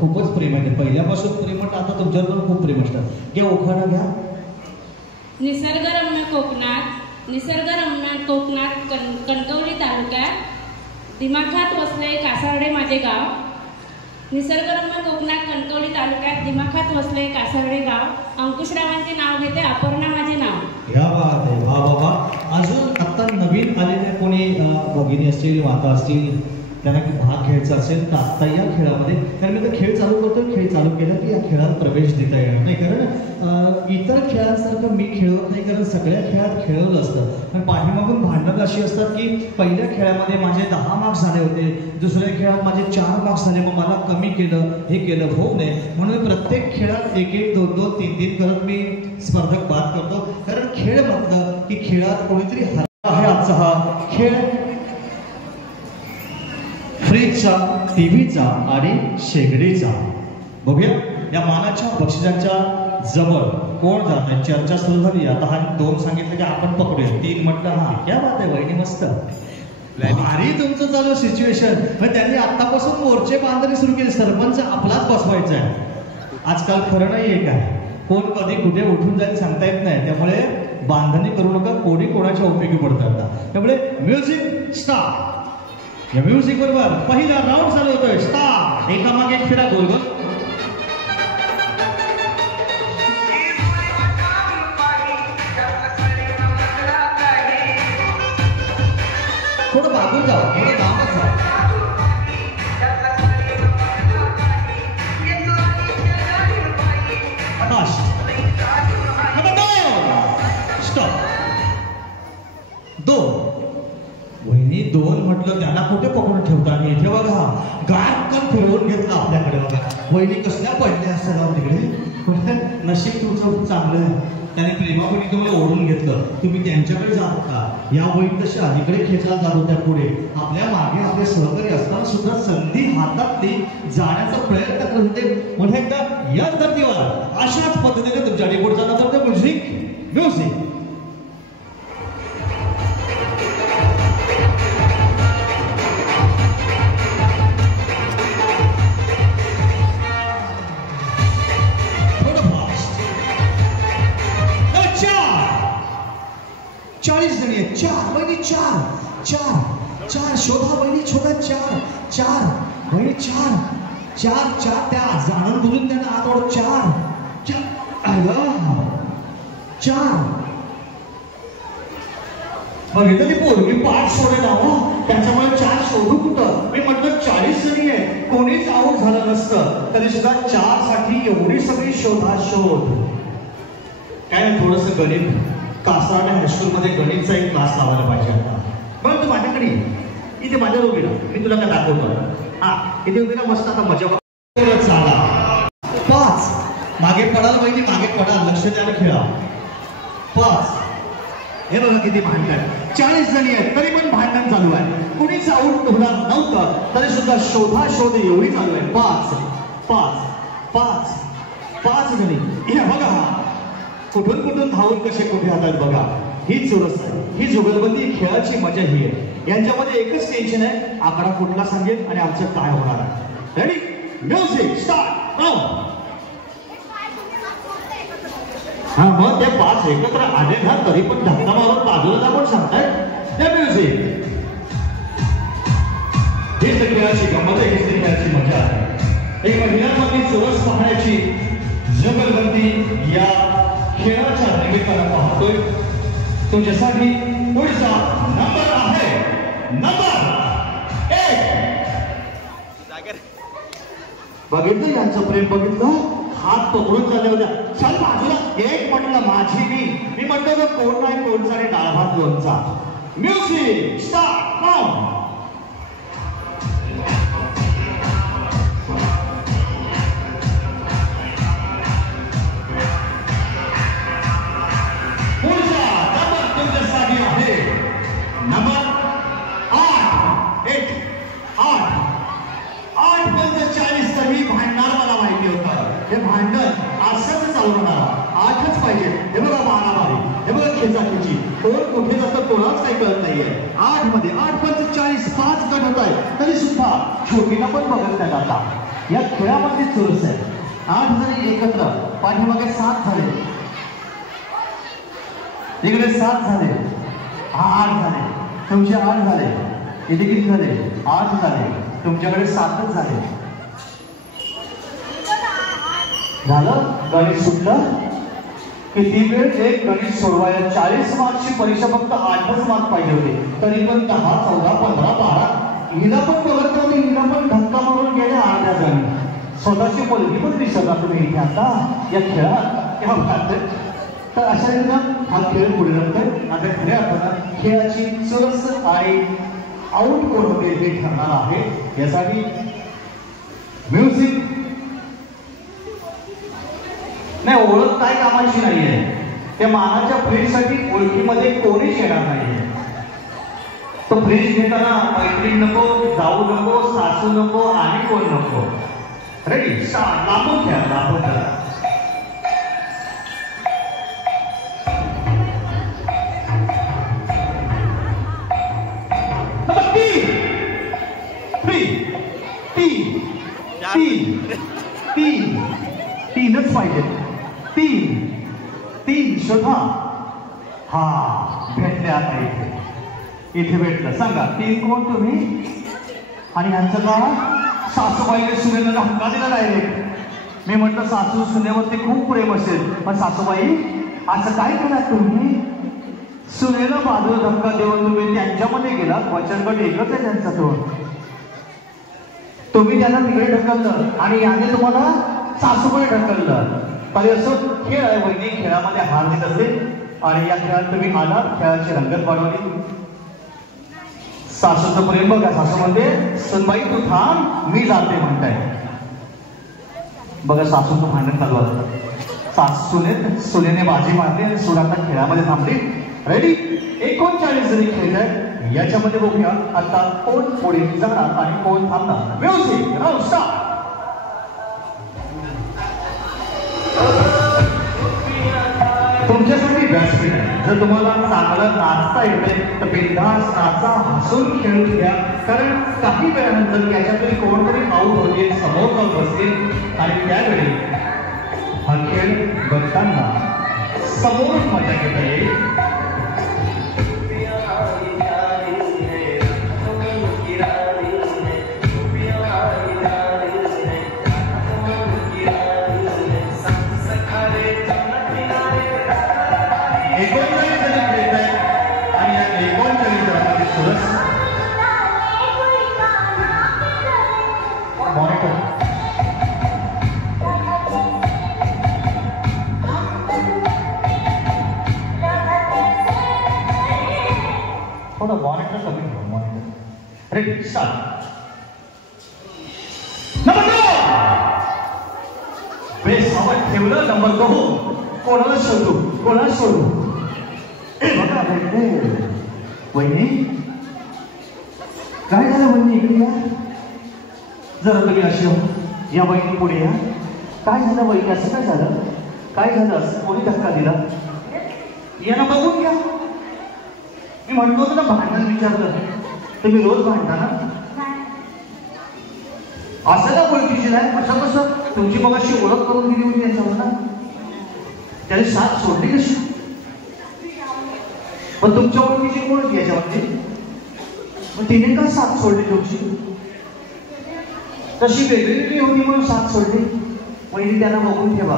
खूपच प्रेम आहे. पहिल्यापासून प्रेमट, आता तुमच्यावर पण खूप प्रेम असतात. घ्या उखाणा घ्या. निसर्गरम्य कोकणात कणकवली तालुक्यात दिमाखात वसले कासारडे माझे गाव. निसर्गरम्य कोकणात कणकवली तालुक्यात दिमाखात वसले कासारडे गाव. अंकुशरावांचे नाव घेते, अपर्णा माझे नाव. या बात आहे. वा बाबा. अजून आता नवीन आलेले कोणी भगिनी असतील, माता असतील, त्यांना भाग घ्यायचा असेल तर आत्ता या खेळामध्ये, कारण मी तर खेळ चालू करतो, खेळ चालू केला की या खेळात प्रवेश देता येणार नाही. कारण इतर खेळांसारखं मी खेळत नाही, कारण सगळ्या खेळात खेळवलं असतं. पण पाठीमागून भांडणं अशी असतात की पहिल्या खेळामध्ये माझे 10 मार्क्स झाले होते, दुसऱ्या खेळात माझे 4 मार्क्स झाले, मग मला कमी केलं, हे केलं, होऊ नये म्हणून प्रत्येक खेळात 1-1, 2-2, 3-3 करत मी स्पर्धक बाद करतो. कारण खेळ म्हटलं की खेळात कोणीतरी हरला आहे. आजचा हा खेळ फ्रीजचा, टीव्हीचा आणि शेगडीचा. बघूया या मानाच्या बक्षिसांच्या जवळ कोण जात आहे. चर्चा सुरू झाली. आता हा 2 सांगितलं की आपण पकडूया, 3 म्हटलं. हा क्या बात आहे वहिनी, मस्त भारी तुमचं चालू सिच्युएशन. त्यांनी आतापासून मोर्चे बांधणी सुरू केली. सरपंच आपलाच बसवायचा आहे. आजकाल खरं नाहीये काय, कोण कधी कुठे उठून जाईल सांगता येत नाही. त्यामुळे बांधणी करू नका, कोणी कोणाच्या उपयोगी पडतात. त्यामुळे म्युझिक स्टार्ट. या म्युझिक बरोबर पहिला राऊंड चालू होतोय. स्टार्ट. एकामागे एक फिरा गोल गोल. थोडं मागून जाऊ, थोडं लांबच जाऊ. स्टॉप. 2 वहिनी 2 म्हटलं त्याला कुठे पकडून ठेवता. आणि इथे बघा गायकन फिरवून घेतलं आपल्याकडे. बघा वहिनी कसल्या पडल्या असतात राहून तिकडे. नशीब तुमचं चांगलं आहे, त्याने प्रेमापुढे तुम्हाला ओढून घेतलं. तुम्ही त्यांच्याकडे जात होता, या वहिनी तशा अलीकडे खेचला जात होत्या पुढे. आपल्या मागे आपले सहकारी असताना सुद्धा संधी हातातली जाण्याचा प्रयत्न करत होते. म्हणजे एकदा याच धर्तीवर अशाच पद्धतीने तुमच्याकडे पुढे जाणार होतं. म्युझिक चार शोधा वहिनी, शोधा. 4 वहिनी 4 त्या जाणून बुजून त्यांना आत ओढ. 4 बघितलं ती पोरगी 5 शोधे नाव, त्याच्यामुळे 4 शोधू कुठं. मी म्हटलं 40 जणी आहे, कोणीच आऊट झालं नसतं तरी सुद्धा 4 साठी एवढी सगळी शोध. काय नाही, थोडस गणित कासारडा हायस्कूलमध्ये गणितचा एक क्लास लावायला पाहिजे. आता बरं तू माझ्याकडे इथे माझ्या रोगीला मी तुला काय दाखवतो. हा इथे उभी ना, मस्त आता मजा चाला. 5 मागे पडाल वहिनी, मागे पडाल, लक्ष द्यायला खेळा. 5 हे बघा किती भांडण. 40 जणी आहेत तरी पण भांडण चालू आहे. कुणीच आऊट होणार नव्हतं तरी सुद्धा शोध एवढी चालू आहे. 5 जणी. हे बघा कुठून धावून कसे कुठे जातात बघा. ही चुरस आहे, ही जुगलबंदी, खेळाची मजा ही आहे. यांच्यामध्ये एकच टेन्शन आहे, आकडा कुठला सांगेल आणि आमचं काय होणार आहे. Ready, music start. हा मग ते 5 एकत्र आले ना तरी पण धक्का मारून बाजूला जाऊन सांगताय. त्या म्युझिक ही खेळाची गंमत आहे, ही खेळाची मजा आहे. एक महिलांमध्ये चुरस पाहण्याची जुगलबंदी या खेळाच्या निमित्तानं पाहतोय. तुमच्यासाठी पुढचा नंबर आहे नंबर 1. बघितलं यांचं प्रेम, बघितलं हात पकडून चालले होत्या. चल बाजूला. 1 म्हटलं माझी मी म्हटलं तर कोण नाही कोणचा आणि डाळ भात लोणचा. Music start now. नंबर 8. 8:40 तरी भांडणार मला माहिती होतं. हे भांडण असंच चालवणार, 8च पाहिजे. कुठे जातं कोणाच काही कळत नाहीये. 8 मध्ये 8 पंच 40 5 गट होत आहे तरी सुद्धा छोटीला पण बघत नाही आता. या खेळामध्ये चुरस आहे. 8 जणी एकत्र, पाठीमागे 7 झाले, इकडे 7 झाले, 8 झाले, तुमचे 8 झाले, इथे किती झाले? 8 झाले, तुमच्याकडे 7च झाले. झालं? गणित सुटलं? किती वेळ एक गणित सोडवायला? 40 मार्क्सची परीक्षा फक्त 8च मार्क पाहिजे होते, तरी पण 10 14 15 12 हिला पण बघत नव्हती. हिला पण धक्का मारून गेल्या अर्ध्या जणी. स्वतःची मुलगी पण दिसत तुम्ही इथे आता या खेळात किंवा भारतात. तर अशा रीतीनं हा खेळ पुढे जातोय. आता खऱ्या अर्थानं खेळाची चरस आणि आउट कोण होते हे ठरणार आहे. यासाठी म्युझिक नाही, ओळख काय कामाची नाहीये. त्या मानाच्या फ्रीजसाठी ओळखीमध्ये कोणीच येणार नाहीये. तो फ्रीज घेताना मैत्रीण नको, जाऊ नको, सासू नको आणि कोण नको. Ready start. लांबून घ्या, लांबून घ्या. तीनच पाहिजे. 3 शोधा. हा भेटले. आता इथे भेटलं. सांगा 3 कोण तुम्ही? आणि ह्यांचं का? सासूबाईने सुनेला धक्का दिला डायरेक्ट. मी म्हटलं सासू सुनेवरती खूप प्रेम असेल, पण सासूबाई असं काय केलं तुम्ही? सुनेला बाजूला धक्का देऊन तुम्ही त्यांच्यामध्ये गेला. वचनगट एकच आहे त्यांचा. तुम्ही त्यांना तिकडे ढकललं आणि याने तुम्हाला सासूकडे ढकललं. तरी असं खेळ आहे. वैदिक खेळामध्ये हार जीत असेल आणि या खेळात तुम्ही आला, खेळाची रंगत वाढवली. सासूचं प्रेम बघा. सासू म्हणते सुनबाई तू थांब, मी जाते म्हणताय. बघा सासूचं भांडण चालू असतं. सुनेने बाजी मारली आणि सून आता खेळामध्ये थांबली. रेडी? 39 जणी खेळ आहेत. याच्यामध्ये बघूया आता कोण पुढे जाणार आणि कोण थांबणार. Music round start. तुमच्यासाठी व्यासपीठ आहे. जर तुम्हाला चांगलं नाचता येते तर बिनधास्त नाचा, हसून खेळून घ्या. कारण काही वेळानंतर त्याच्यातून कोणतरी आऊट होतील, समोर जाऊन बसतील आणि त्यावेळी हा खेळ बघताना समोर मजा घेता येईल. थोडं मॉनिटर कमी ठेवा. Monitor ready start. Number 2 base आपण ठेवलं. नंबर 2 कोणाला शोधू. बघा भेटले. वहिनी काय झालं? वहिनी इकडे या जरा. तुम्ही अशी या वहिनी पुढे या. काय झालं वहिनी? असं काय झालं? काय झालं? असं कोणी धक्का दिला? यांना बघून घ्या. मी म्हणतो होतो ना भांडण विचारलं. तुम्ही रोज भांडता ना? असं ना ओळखीची नाही. असं कसं? तुमची मग अशी ओळख करून दिली होती याच्यावर ना. त्याने साथ सोडली कशी? पण तुमच्या ओळखीची कोण याच्यामध्ये? मग तिने का साथ सोडली तुमची? तशी वेगळी होती म्हणून साथ सोडली. पहिली त्यांना बघून ठेवा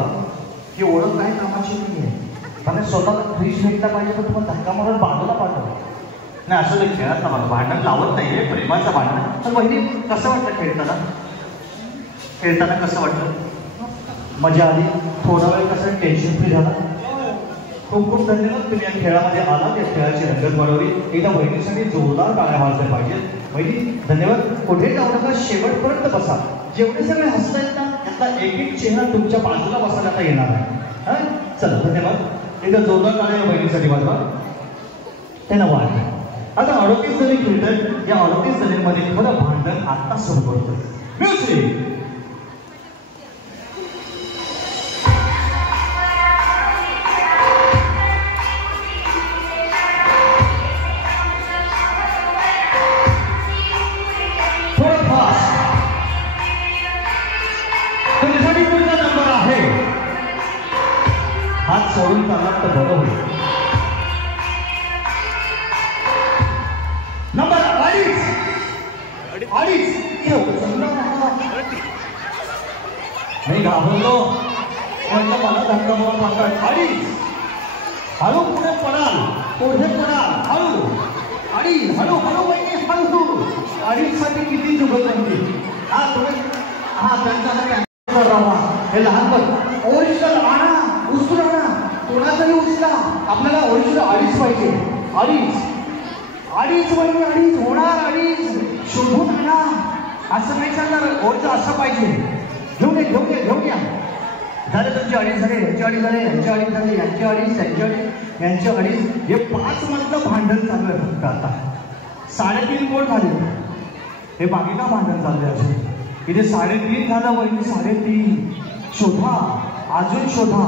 की ओळख काय कामाची नाही आहे. मला स्वतःला फ्रीज भेटला पाहिजे, पण तुम्हाला धक्का मारून बाजूला पाठवलं नाही. असं नाही. खेळात ना मला भांडण लावत नाहीये, प्रेमाचं भांडण. तर पहिली कसं वाटतं खेळताना कसं वाटलं? मजा आली? थोडा वेळ कसं टेन्शन फ्री झाला? खूप खूप धन्यवाद. तुम्ही या खेळामध्ये आला, त्या खेळाची रंगत वाढवली. एकदा बहिणीसाठी जोरदार टाळ्या वाजल्या पाहिजे. बहिणी धन्यवाद. कुठे जाऊ नका, शेवटपर्यंत बसा. जेवढे सगळे हसतायत ना यातला एक एक चेहरा तुमच्या बाजूला बसायला येणार आहे. हा चला धन्यवाद. एकदा जोरदार टाळ्या बहिणीसाठी वाजवा. त्यांना वाढ. आता 38 जणी खेळतात. या 38 जणींमध्ये खरं भांडण आता सुरू करतो. म्युझिक. मी घाबरलो म्हणलं मला धक्का मारून मारतात. अडीच हळू पुढे पडाल हळू हळू वहिनी हळू. अडीचसाठी किती जुगलबंदी. हा तुम्ही त्यांचा हे लहानपण ओरिजिनल आणा उचलून आणा कोणाचाही उचला आपल्याला ओरिजिनल अडीच पाहिजे. अडीच वहिनी अडीच होणार अडीच शोधून आणा असं नाही सांगणार ओरिजिनल असं पाहिजे. घेऊन या झाले तुमचे अडीच झाले यांचे अडीच झाले यांचे अडीच झाले यांचे अडीच यांचे अडीच हे 5 मधलं भांडण चालू आहे फक्त आता. 3.5 कोण झाले हे बाकी का भांडण चाललंय अजून. इथे 3.5 झालं वहिनी 3.5 शोधा अजून शोधा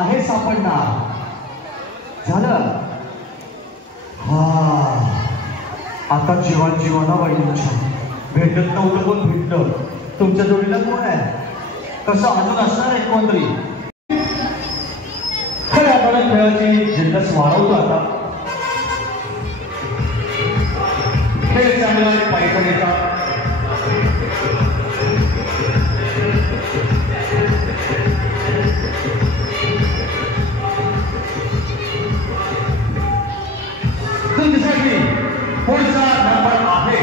आहे सापडणार. झालं हा आता जीवाना वहिनीच्या भेटत नव्हतं कोण भेटलं. तुमच्या जोडीला कोण आहे कसं अजून असणार आहे कोणतरी. खरं आपण खेळाची जिद्दच वाढवतो आता. खेळ चांगला पायपणीचा तुमच्यासाठी पुढचा नंबर आहे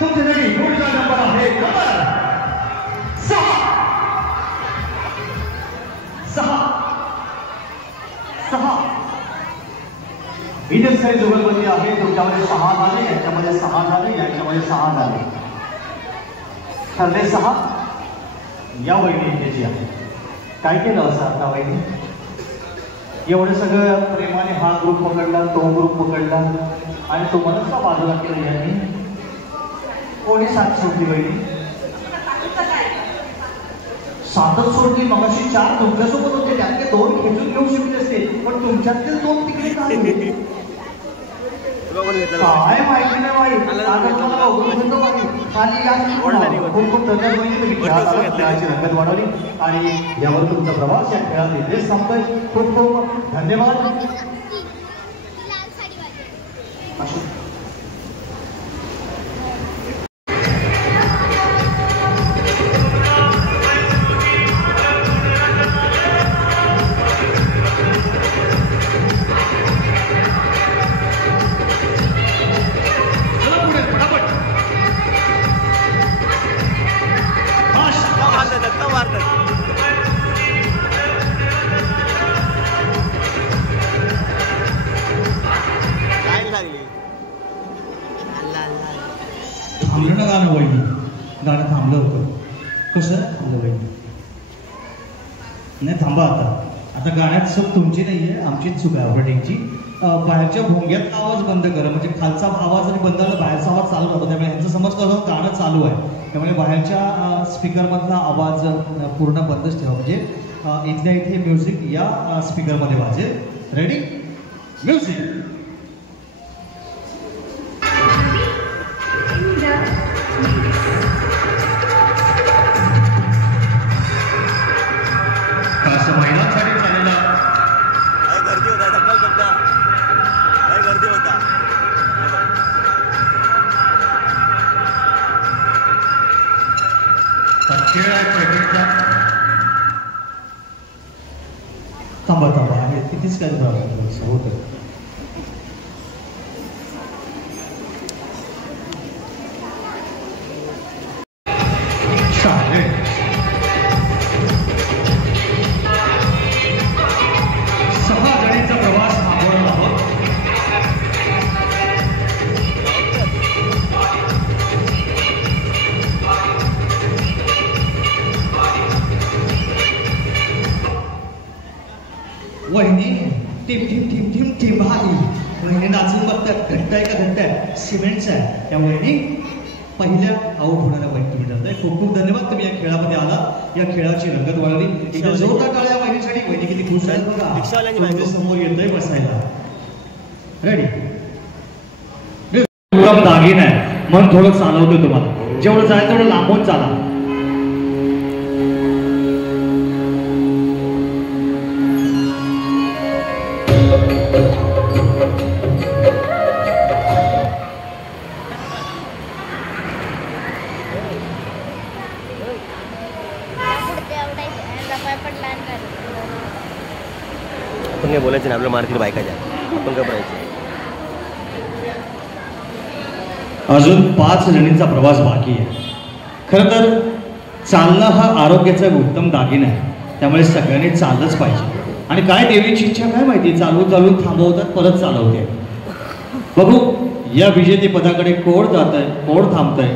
तुमच्यासाठी पुढचा नंबर आहे नंबर 6. इथेच काही जुगलबंदी आहे. तुमच्यामध्ये 6 झाले यांच्यामध्ये 6 झाले यांच्यामध्ये 6 झाले ठरले 6. या वहिनी घ्यायची आहे. काय केलं असं आता वहिनी एवढं सगळं प्रेमाने हा ग्रुप पकडला तो ग्रुप पकडला आणि तुम्हालाच का बाजूला केलं यांनी. कोणी साथ सोडली वहिनी. सातच सोडली. मगाशी 4 तुमच्यासोबत होते त्यातले 2 खेचून घेऊ शकले असते पण तुमच्यातले 2 तिकडे काय माहिती नाही बाई. रंगत वाढवली आणि यावर तुमचा प्रवास या खेळात इथेच थांबतोय. खूप खूप धन्यवाद. थांबलं ना गाणं वहिनी. गाणं थांबलं होतं. कसं थांबलं वहिनी. नाही थांबा आता गाण्यात चूक तुमची नाही आहे आमचीच चूक आहे ऑपरेटिंगची. बाहेरच्या भोंग्यात आवाज बंद करा म्हणजे खालचा आवाज आणि बंद झाला बाहेरचा आवाज चालू राहतो. त्यामुळे ह्यांचं समज कसं गाणं चालू आहे त्यामुळे बाहेरच्या स्पीकरमधला आवाज पूर्ण बंदच ठेवा म्हणजे इथल्या इथे म्युझिक या स्पीकरमध्ये वाजेल. Ready music. महिलांसाठी चाललेला गर्दी होता धक्का धक्का काय गर्दी होता. खेळ आहे क्रिकेटचा. थांबा आहे कितीच काय होतं. वहिनी टिम टिम टिम टिम टिम आली. वहिनी नाचून बघतात घट्ट आहे का घट्ट आहे सिमेंटचा आहे. त्या वहिनी पहिल्या आऊट होणाऱ्या वहिनी तुम्ही ठरताय. खूप खूप धन्यवाद तुम्ही या खेळामध्ये आला. या खेळाची रंगत वाढवली. इथे जोरदार टाळ्या वहिनीसाठी. वहिनी किती खुश आहेत बघा. समोर येतोय बसायला. रेडी दागिन आहे म्हणून थोडं चालवतोय तुम्हाला. जेवढं जायचं तेवढं लांबून चाला. आपण काय बोलायचं नाही, आपल्या मार्केट बायकाच्या आपण काय करायचं. अजून 5 जणींचा प्रवास बाकी आहे. खरं तर चालणं हा आरोग्याचा एक उत्तम दागिना आहे, त्यामुळे सगळ्यांनी चाललंच पाहिजे. आणि काय देवीची इच्छा काय माहिती, चालून चालून थांबवतात, परत चालवते. बघू या विजेतेपदाकडे कोण जात आहे, कोण थांबतंय.